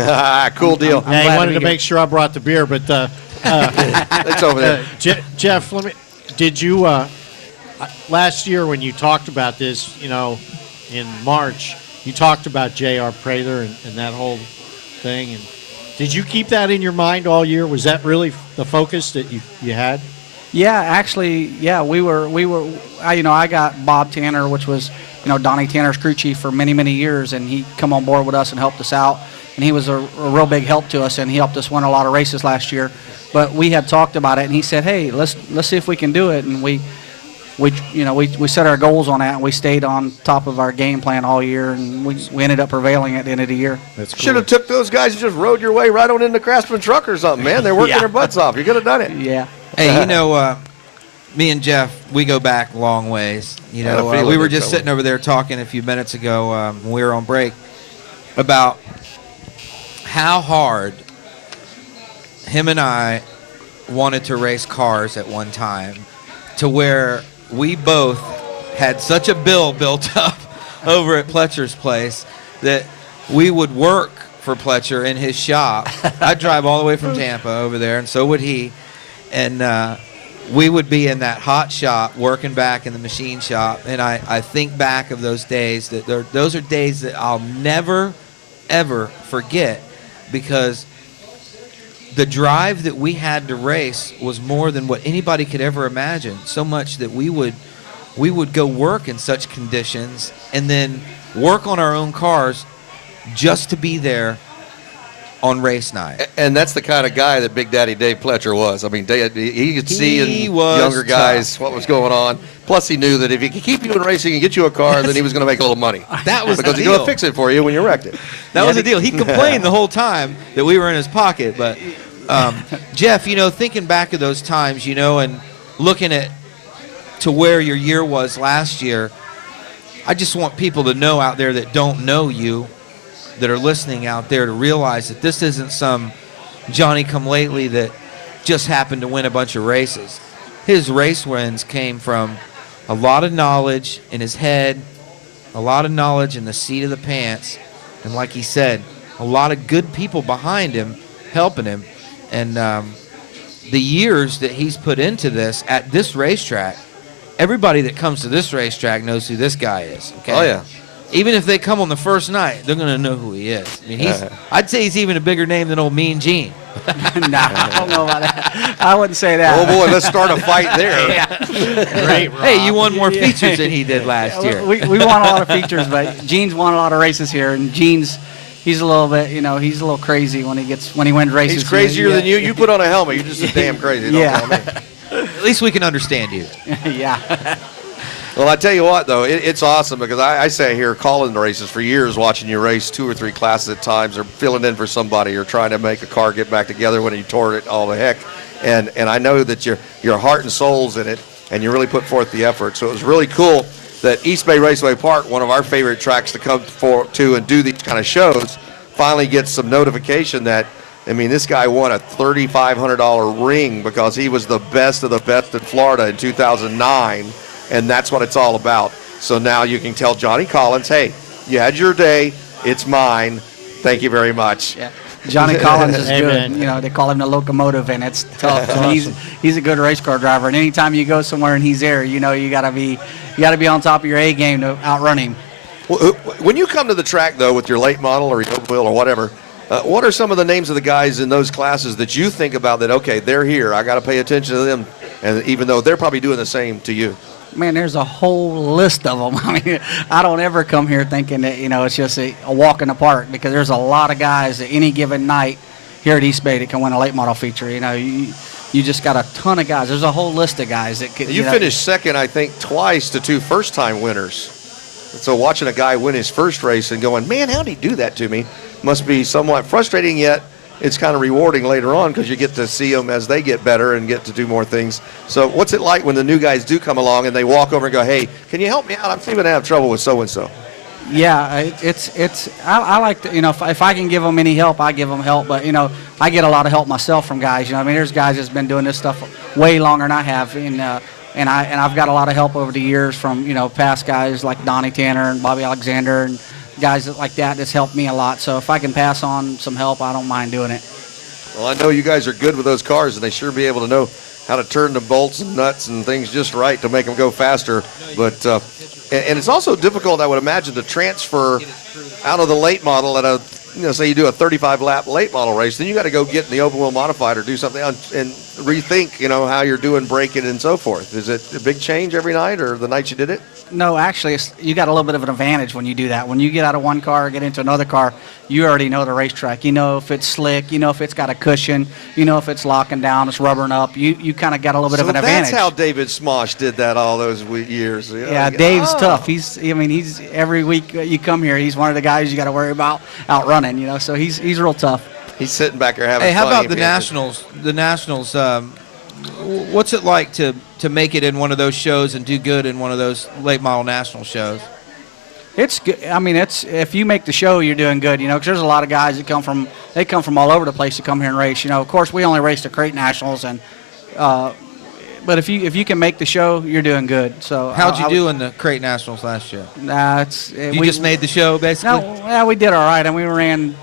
Cool deal. He wanted to make sure I brought the beer, but it's over there. Jeff, did you last year when you talked about this, in March, you talked about J.R. Prather and that whole thing, and did you keep that in your mind all year? Was that really the focus that you had? Yeah, actually, we were. I got Bob Tanner, which was, Donnie Tanner's crew chief for many, many years, and he come on board with us and helped us out, and he was a real big help to us, and he helped us win a lot of races last year. But we had talked about it, and he said, "Hey, let's see if we can do it." And we set our goals on that, and we stayed on top of our game plan all year, and we ended up prevailing at the end of the year. That's cool. Should have took those guys and just rode your way right on into Craftsman Truck or something, man. They're working their butts off. You could have done it. Yeah. Hey, me and Jeff, we go back long ways. We were just sitting over there talking a few minutes ago when we were on break about how hard him and I wanted to race cars at one time, to where we both had such a bill built up over at Pletcher's place that we would work for Pletcher in his shop. I'd drive all the way from Tampa over there, and so would he. And we would be in that hot shop working back in the machine shop. And I think back of those days, those are days that I'll never, ever forget, because the drive that we had to race was more than what anybody could ever imagine. So much that we would go work in such conditions and then work on our own cars just to be there on race night. And that's the kind of guy that Big Daddy Dave Pletcher was. I mean, he could see in younger guys what was going on. Plus, he knew that if he could keep you in racing and get you a car, then he was going to make a little money. That was because the he's deal. going to fix it for you when you wrecked it. That was the deal. He complained the whole time that we were in his pocket. But, Jeff, thinking back of those times, and looking at to where your year was last year, I just want people to know out there that don't know you, that are listening out there, to realize that this isn't some Johnny-come-lately that just happened to win a bunch of races. His race wins came from a lot of knowledge in his head, a lot of knowledge in the seat of the pants, and like he said, a lot of good people behind him helping him. And the years that he's put into this at this racetrack, everybody that comes to this racetrack knows who this guy is. Okay? Oh, yeah. Even if they come on the first night, they're going to know who he is. I mean, I'd say he's even a bigger name than old Mean Gene. Nah, I don't know about that. I wouldn't say that. Oh, boy, let's start a fight there. Great, Rob. Hey, you won more features than he did last year. We won a lot of features, but Gene's won a lot of races here, and he's a little bit, he's a little crazy when he wins races. He's crazier than you. You put on a helmet, you're just damn crazy. Don't tell me. At least we can understand you. Yeah. Well, I tell you what, though, it's awesome because I sat here calling the races for years, watching you race 2 or 3 classes at times, or filling in for somebody, or trying to make a car get back together when you tore it all the heck. And I know that your heart and soul's in it, and you really put forth the effort. So it was really cool that Eastbay Raceway Park, one of our favorite tracks to come to and do these kind of shows, finally gets some notification that, this guy won a $3,500 ring because he was the best of the best in Florida in 2009. And that's what it's all about. So now you can tell Johnny Collins, hey, you had your day. It's mine. Thank you very much. Yeah. Johnny Collins is Amen. good. They call him the locomotive, and it's tough. So he's a good race car driver. And anytime you go somewhere and he's there, you gotta be on top of your A game to outrun him. Well, when you come to the track though with your late model or your wheel or whatever, what are some of the names of the guys in those classes that you think about that? Okay, they're here. I got to pay attention to them, and even though they're probably doing the same to you. Man, there's a whole list of them. I mean, I don't ever come here thinking that, it's just a walk in the park, because there's a lot of guys at any given night here at Eastbay that can win a late model feature. You just got a ton of guys. There's a whole list of guys that could. You finished second, I think, twice to 2 first-time winners. So watching a guy win his first race and going, man, how'd he do that to me? Must be somewhat frustrating, yet it's kind of rewarding later on because you get to see them as they get better and get to do more things. So what's it like when the new guys do come along and they walk over and go, hey, can you help me out? I'm seeming to have trouble with so-and-so. Yeah, I like to, if I can give them any help, I give them help. But, I get a lot of help myself from guys. There's guys that's been doing this stuff way longer than I have. And I've got a lot of help over the years from, past guys like Donnie Tanner and Bobby Alexander and guys like that's helped me a lot. So if I can pass on some help, I don't mind doing it. Well, I know you guys are good with those cars, and they sure be able to know how to turn the bolts and nuts and things just right to make them go faster. But and it's also difficult, I would imagine, to transfer out of the late model at say you do a 35-lap late model race, then you got to go get in the open wheel modified or do something else and rethink, how you're doing braking and so forth. Is it a big change every night or the night you did it? No, actually, you got a little bit of an advantage when you do that. When you get out of one car and get into another car, you already know the racetrack. You know if it's slick. You know if it's got a cushion. You know if it's locking down, it's rubbering up. You kind of got a little bit of an advantage. That's how David Smosh did that all those years. Yeah, Dave's tough. He's every week you come here, he's one of the guys you got to worry about outrunning. So he's real tough. He's sitting back there having fun. Hey, how about the Nationals? The Nationals. What's it like to make it in one of those shows and do good in one of those late model national shows? It's good. If you make the show, you're doing good. Because there's a lot of guys that come from all over the place to come here and race. Of course, we only race the crate nationals, and but if you can make the show, you're doing good. So how'd you do in the crate nationals last year? We just made the show basically. No, yeah, we did all right, and we ran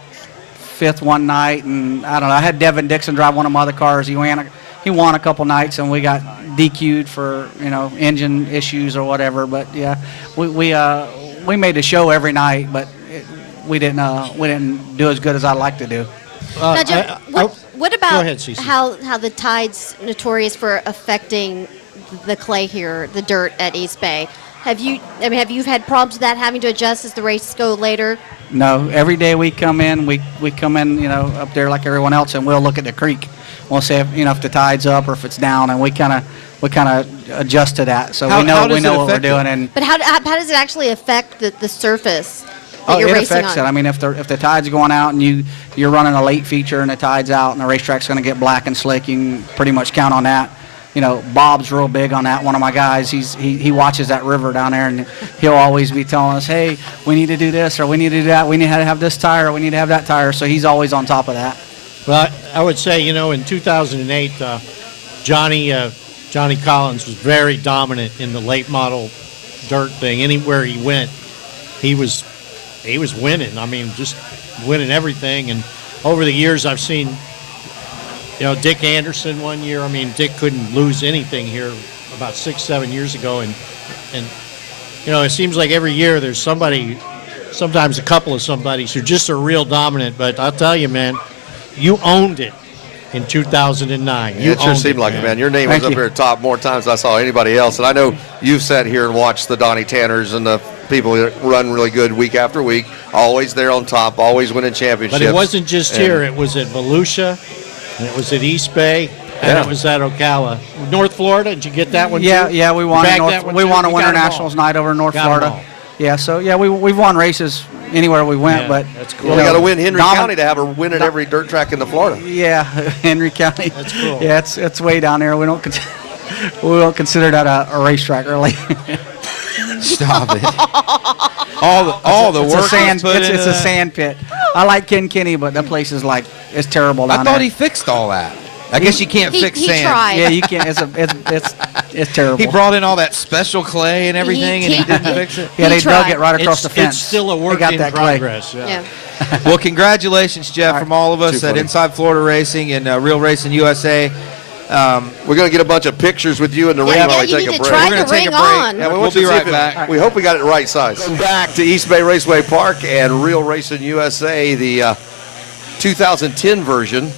5th one night, and I don't know. I had Devin Dixon drive one of my other cars. He won a couple nights, and we got DQ'd for engine issues or whatever. But yeah, we made a show every night, but we didn't do as good as I'd like to do. Now, Jim, what about go ahead, Cece. how the tide's notorious for affecting the clay here, the dirt at Eastbay? Have you had problems with that, having to adjust as the races go later? No, every day we come in, we come in, up there like everyone else, and we'll look at the creek. We'll see if the tide's up or if it's down, and we kind of adjust to that. So we know what we're doing. But how does it actually affect the surface that you're racing on? It affects it. If the tide's going out and you're running a late feature and the tide's out and the racetrack's going to get black and slick, you can pretty much count on that. Bob's real big on that. One of my guys, he watches that river down there, and he'll always be telling us, hey, we need to do this, or we need to do that. We need to have this tire, or we need to have that tire. So he's always on top of that. Well, I would say, in 2008, Johnny Collins was very dominant in the late model dirt thing. Anywhere he went, he was winning. Just winning everything. And over the years, I've seen, Dick Anderson one year. Dick couldn't lose anything here about 6-7 years ago. And it seems like every year there's somebody, sometimes a couple of somebodies who just are real dominant. But I'll tell you, man, you owned it in 2009. It sure seemed like it, man. Your name was up here at top more times than I saw anybody else. And I know you've sat here and watched the Donnie Tanners and the people that run really good week after week, always there on top, always winning championships. But it wasn't just here. It was at Volusia, and it was at Eastbay, and it was at Ocala. North Florida, did you get that one too? Yeah, we won a Winter Nationals night over in North Florida. Yeah, so we've won races anywhere we went, but that's cool. We got to win Henry County to have a win at every dirt track in the Florida. Yeah, Henry County. That's cool. Yeah, it's way down there. We don't consider that a racetrack, really. Stop it! All the work. It's a sand pit. I like Kenny, but that place is it's terrible down there. I thought he fixed all that. I guess you can't fix sand. Tried. Yeah, you can't. It's terrible. He brought in all that special clay and everything, and he didn't fix it. Yeah, they dug it right across the fence. It's still a work in progress. Yeah. Well, congratulations, Jeff, from all of us at Inside Florida Racing and Real Racing USA. We're going to get a bunch of pictures with you in the ring while we take a break. We're going to take a break. Yeah, we'll be right back. We hope we got it right size. Welcome back to Eastbay Raceway Park and Real Racing USA, the 2010 version,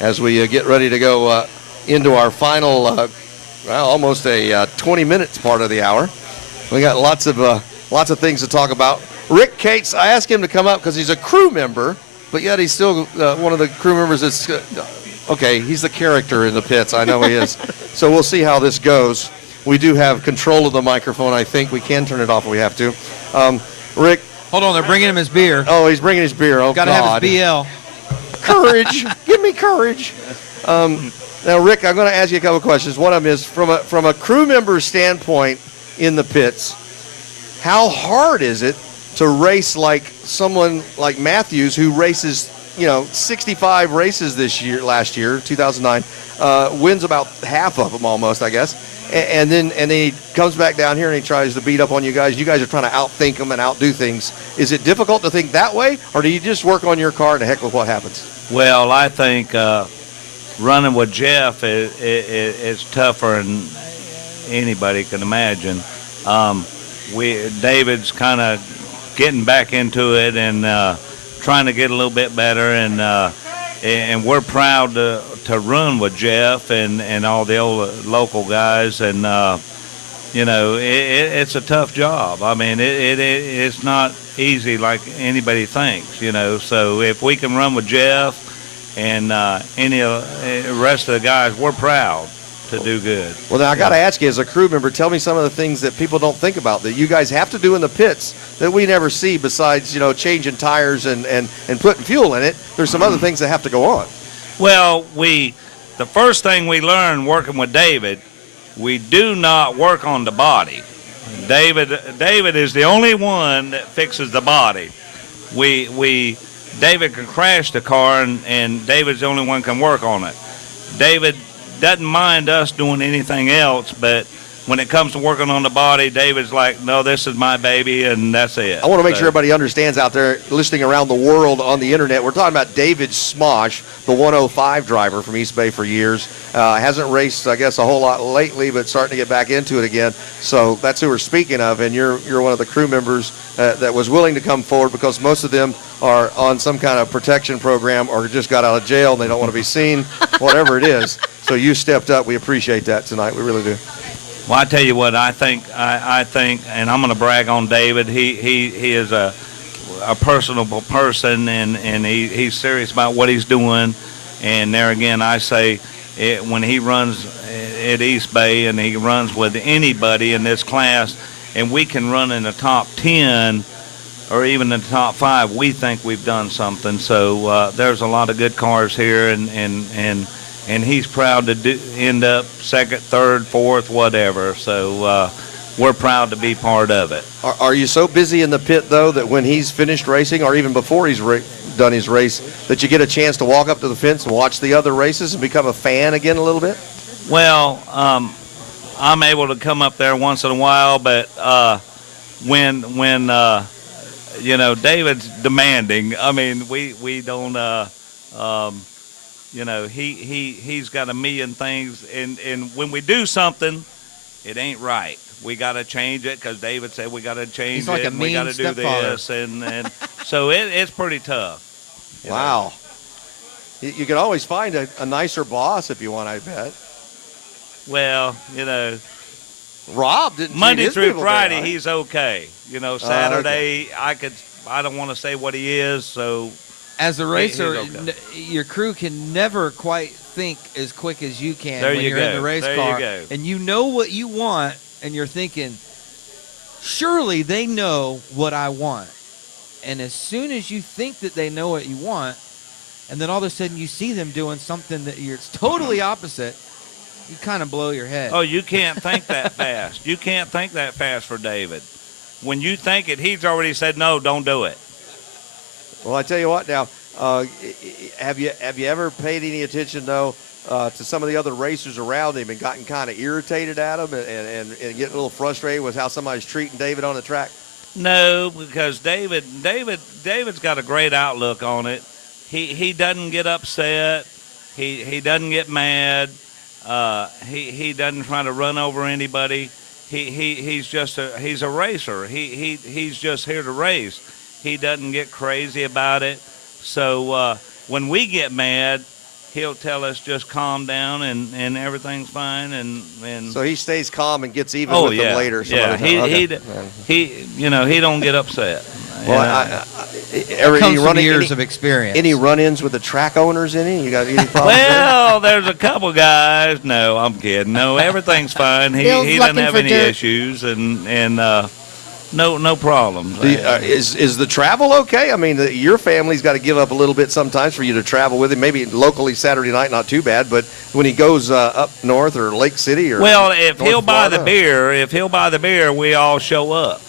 as we get ready to go into our final Well, almost a 20 minutes part of the hour. We got lots of things to talk about. Rick Cates, I asked him to come up because he's a crew member, but yet he's still one of the crew members that's okay. He's the character in the pits. I know he is. So we'll see how this goes. We do have control of the microphone. I think we can turn it off if we have to. Rick. Hold on, they're bringing him his beer. Oh, he's bringing his beer. Oh, Gotta God. have his BL. Courage. Give me courage. Now, Rick, I'm going to ask you a couple of questions. One of them is from a crew member standpoint in the pits, how hard is it to race like someone like Matthews who races, 65 races last year, 2009, wins about half of them almost, I guess. And then he comes back down here and he tries to beat up on you guys. You guys are trying to outthink him and outdo things. Is it difficult to think that way, or do you just work on your car and heck with what happens? Well, I think running with Jeff is tougher than anybody can imagine. David's kind of getting back into it and trying to get a little bit better, and we're proud to run with Jeff and all the old local guys, and it's a tough job. I mean, it's not easy like anybody thinks, So if we can run with Jeff and any rest of the guys, we're proud to do good. Well, now I got to ask you, as a crew member, tell me some of the things that people don't think about that you guys have to do in the pits that we never see besides, changing tires and putting fuel in it. There's some other things that have to go on. Well, the first thing we learned working with David, we do not work on the body. David is the only one that fixes the body. David can crash the car, and David's the only one can work on it. David doesn't mind us doing anything else, but when it comes to working on the body, David's like, no, this is my baby, and that's it. I want to make sure everybody understands out there listening around the world on the internet. We're talking about David Smosh, the 105 driver from Eastbay for years. Hasn't raced, I guess, a whole lot lately, but starting to get back into it again. So that's who we're speaking of, and you're one of the crew members that was willing to come forward, because most of them are on some kind of protection program or just got out of jail and they don't want to be seen, whatever it is. So you stepped up. We appreciate that tonight. We really do. Well, I tell you what, I think, and I'm going to brag on David. He is a personable person, and he's serious about what he's doing. And there again, I say, when he runs at Eastbay and he runs with anybody in this class, and we can run in the top 10 or even in the top 5, we think we've done something. So there's a lot of good cars here, and he's proud to end up second, third, fourth, whatever. So we're proud to be part of it. Are you so busy in the pit, though, that when he's finished racing, or even before he's done his race, that you get a chance to walk up to the fence and watch the other races and become a fan again a little bit? Well, I'm able to come up there once in a while, but when David's demanding, I mean, we don't. He's got a million things, and when we do something, it ain't right. We got to change it because David said we got to change like it, and we got to do this, and so it's pretty tough. Wow. You can always find a nicer boss if you want, I bet. Well, Rob didn't Monday treat his through people Friday, very he's okay. Saturday, okay. I don't want to say what he is, so. As a racer, okay. Your crew can never quite think as quick as you can There when you you're go. in the race There car. you go. And you know what you want, and you're thinking, surely they know what I want. And as soon as you think that they know what you want, and then all of a sudden you see them doing something that it's totally opposite, you kind of blow your head. Oh, you can't think that fast. You can't think that fast for David. When you think it, he's already said, no, don't do it. Well, I tell you what now, have you ever paid any attention, though, to some of the other racers around him and gotten kind of irritated at him and getting a little frustrated with how somebody's treating David on the track? No, because David's got a great outlook on it. He doesn't get upset. He doesn't get mad. He doesn't try to run over anybody. He's a racer. He's just here to race. He doesn't get crazy about it. So when we get mad, he'll tell us just calm down and everything's fine and So he stays calm and gets even oh with yeah them later. some yeah other time. he he don't get upset. Well, Comes from years of experience. Any run-ins with the track owners? You got any problems? Well, there's a couple guys. No, I'm kidding. No, everything's fine. He Bill's doesn't looking have for any dirt. issues and no problems. Is the travel okay? I mean, your family's got to give up a little bit sometimes for you to travel with him. Maybe locally Saturday night, not too bad. But when he goes up north or Lake City or well, if North he'll buy Florida. the beer, we all show up.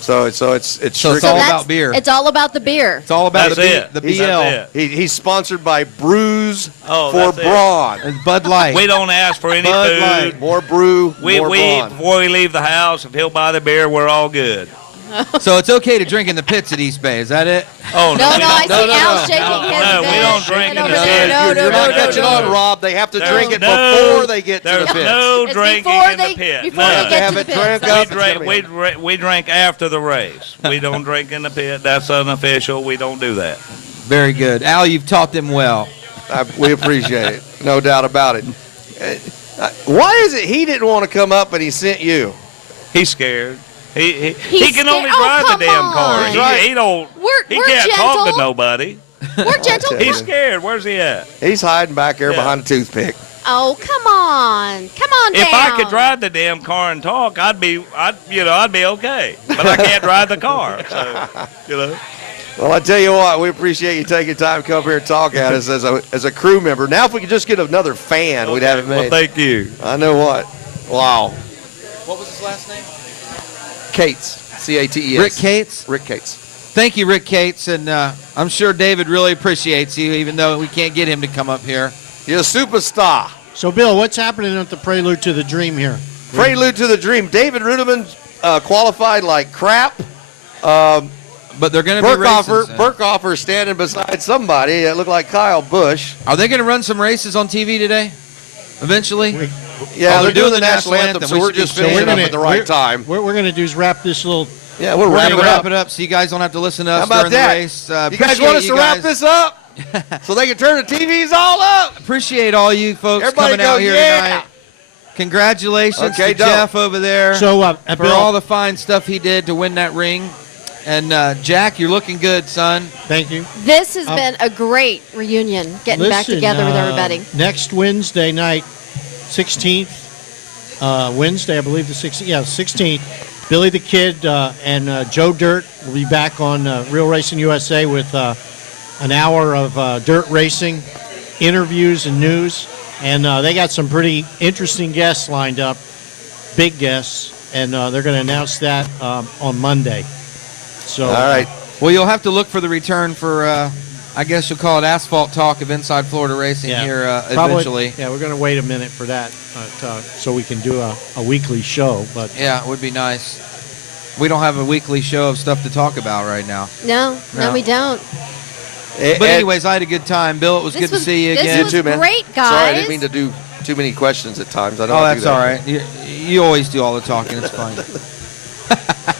So it's So strict. it's all That's- about beer. It's all about the beer. It's all about That's the it. BL. That's it. He's sponsored by Brews Oh, for that's it. Braun. And Bud Light. We don't ask for any Bud food. Light. More brew, We more Braun. before we leave the house, if he'll buy the beer, we're all good. So it's okay to drink in the pits at Eastbay. Is that it? Oh No, we no, I don't. see Al shaking his no, we head. don't drink Right in over the there. pits. No, You're no, not no, catching no, on, no. Rob. They have to There's drink it no- before they get to the There's pits. no It's drinking before in the they- pit. before None. they get have to it the drank pits. up. We drink after the race. We don't drink in the pit. That's unofficial. We don't do that. Very good. Al, you've taught them well. We appreciate it. No doubt about it. Why is it he didn't want to come up and he sent you? He's scared. He He's can only scared? Oh, drive the come damn car. on. He don't. He We're can't talk to gentle. nobody. We're gentle. He's scared. Where's he at? He's hiding back there Yeah. behind a toothpick. Oh, come on. Come on down. If I could drive the damn car and talk, I'd be okay. But I can't drive the car. So, Well, I tell you what, we appreciate you taking time to come here and talk at us as a crew member. Now, if we could just get another fan, we'd have it Well, made. thank you. I know what. Wow. What was his last name? Cates. C-A-T-E-S. Rick Cates. Rick Cates. Thank you, Rick Cates. And I'm sure David really appreciates you, even though we can't get him to come up here. You're a superstar. So, Bill, what's happening at the Prelude to the Dream here? Prelude to the Dream. David Ruderman qualified like crap. But they're going to be racing. Burkhofer standing beside somebody that looked like Kyle Busch. Are they going to run some races on TV today? Eventually? Yeah, they're doing the national anthem, so We we're should be just finishing up at the right time. What we're going to do is wrap this little. Yeah, we'll We're wrap going it to up. wrap it up so you guys don't have to listen to How us about during that? the race. You guys want us to wrap this up so they can turn the TVs all up? Appreciate all you folks Everybody coming out go, here yeah. tonight. Congratulations Okay, to Doug. Jeff over there So, for Bill, all the fine stuff he did to win that ring. And Jack, you're looking good, son. thank you. This has been a great reunion, getting back Listen, together with everybody. Next Wednesday night, 16th, Wednesday, I believe the 16th. Yeah, 16th. Billy the Kid and Joe Dirt will be back on Real Racing USA with an hour of dirt racing, interviews, and news. And they got some pretty interesting guests lined up, big guests, and they're going to announce that on Monday. So, All right. Well, you'll have to look for the return for, I guess you'll call it Asphalt Talk of Inside Florida Racing here probably- eventually. Yeah, we're going to wait a minute for that so we can do a weekly show. But Yeah, it would be nice. We don't have a weekly show of stuff to talk about right now. No, No. we don't. But anyways, I had a good time. Bill, it was good to see you this again. was You too, man. great, Sorry, I guys. didn't mean to do too many questions at times. I don't Oh, do that's that. all right. You always do all the talking. It's fine.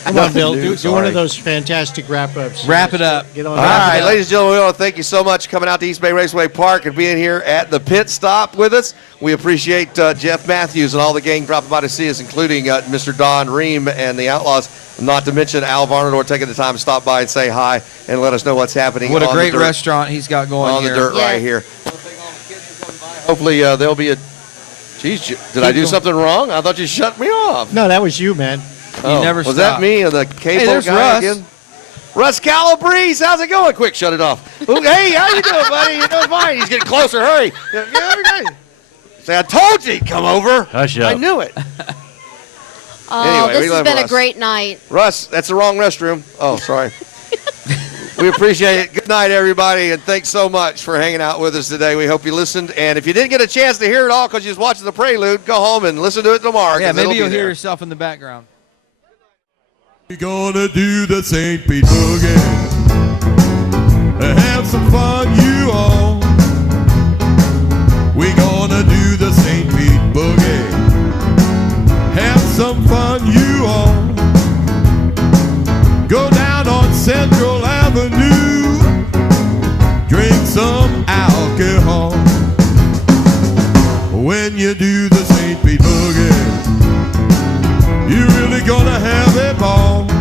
come on, Bill, new, do one sorry. of those fantastic wrap-ups. Wrap it up. Get on All that. right, ladies and gentlemen, we want to thank you so much for coming out to Eastbay Raceway Park and being here at the pit stop with us. We appreciate Jeff Matthews and all the gang dropping by to see us, including Mr. Don Ream and the Outlaws, not to mention Al Varnador taking the time to stop by and say hi and let us know what's happening. What a on great the dirt, restaurant he's got going on here. the dirt Yeah. right here. Hopefully there'll be a. Geez, did I do something wrong? I thought you shut me off. No, that was you, man. never was stop. that me or the cable there's guy Russ. again? Russ Calabrese, how's it going? Quick, shut it off. Hey, how you doing, buddy? You doing fine? He's getting closer. Hurry. Yeah, okay. Say, I told you he'd come over. Hush up. I knew it. Oh, Anyway, we this has love been a Russ. great night. Russ, that's the wrong restroom. Oh, sorry. We appreciate it. Good night, everybody, and thanks so much for hanging out with us today. We hope you listened. And if you didn't get a chance to hear it all because you was watching the Prelude, go home and listen to it tomorrow. Yeah, 'cause maybe it'll you'll be hear there. yourself in the background. We're gonna do the St. Pete Boogie. Have some fun, you all. We're gonna do the St. Pete Boogie. Have some fun, you all. Go down on Central Avenue. Drink some alcohol. you do the St. Pete Boogie, you're really gonna have a ball.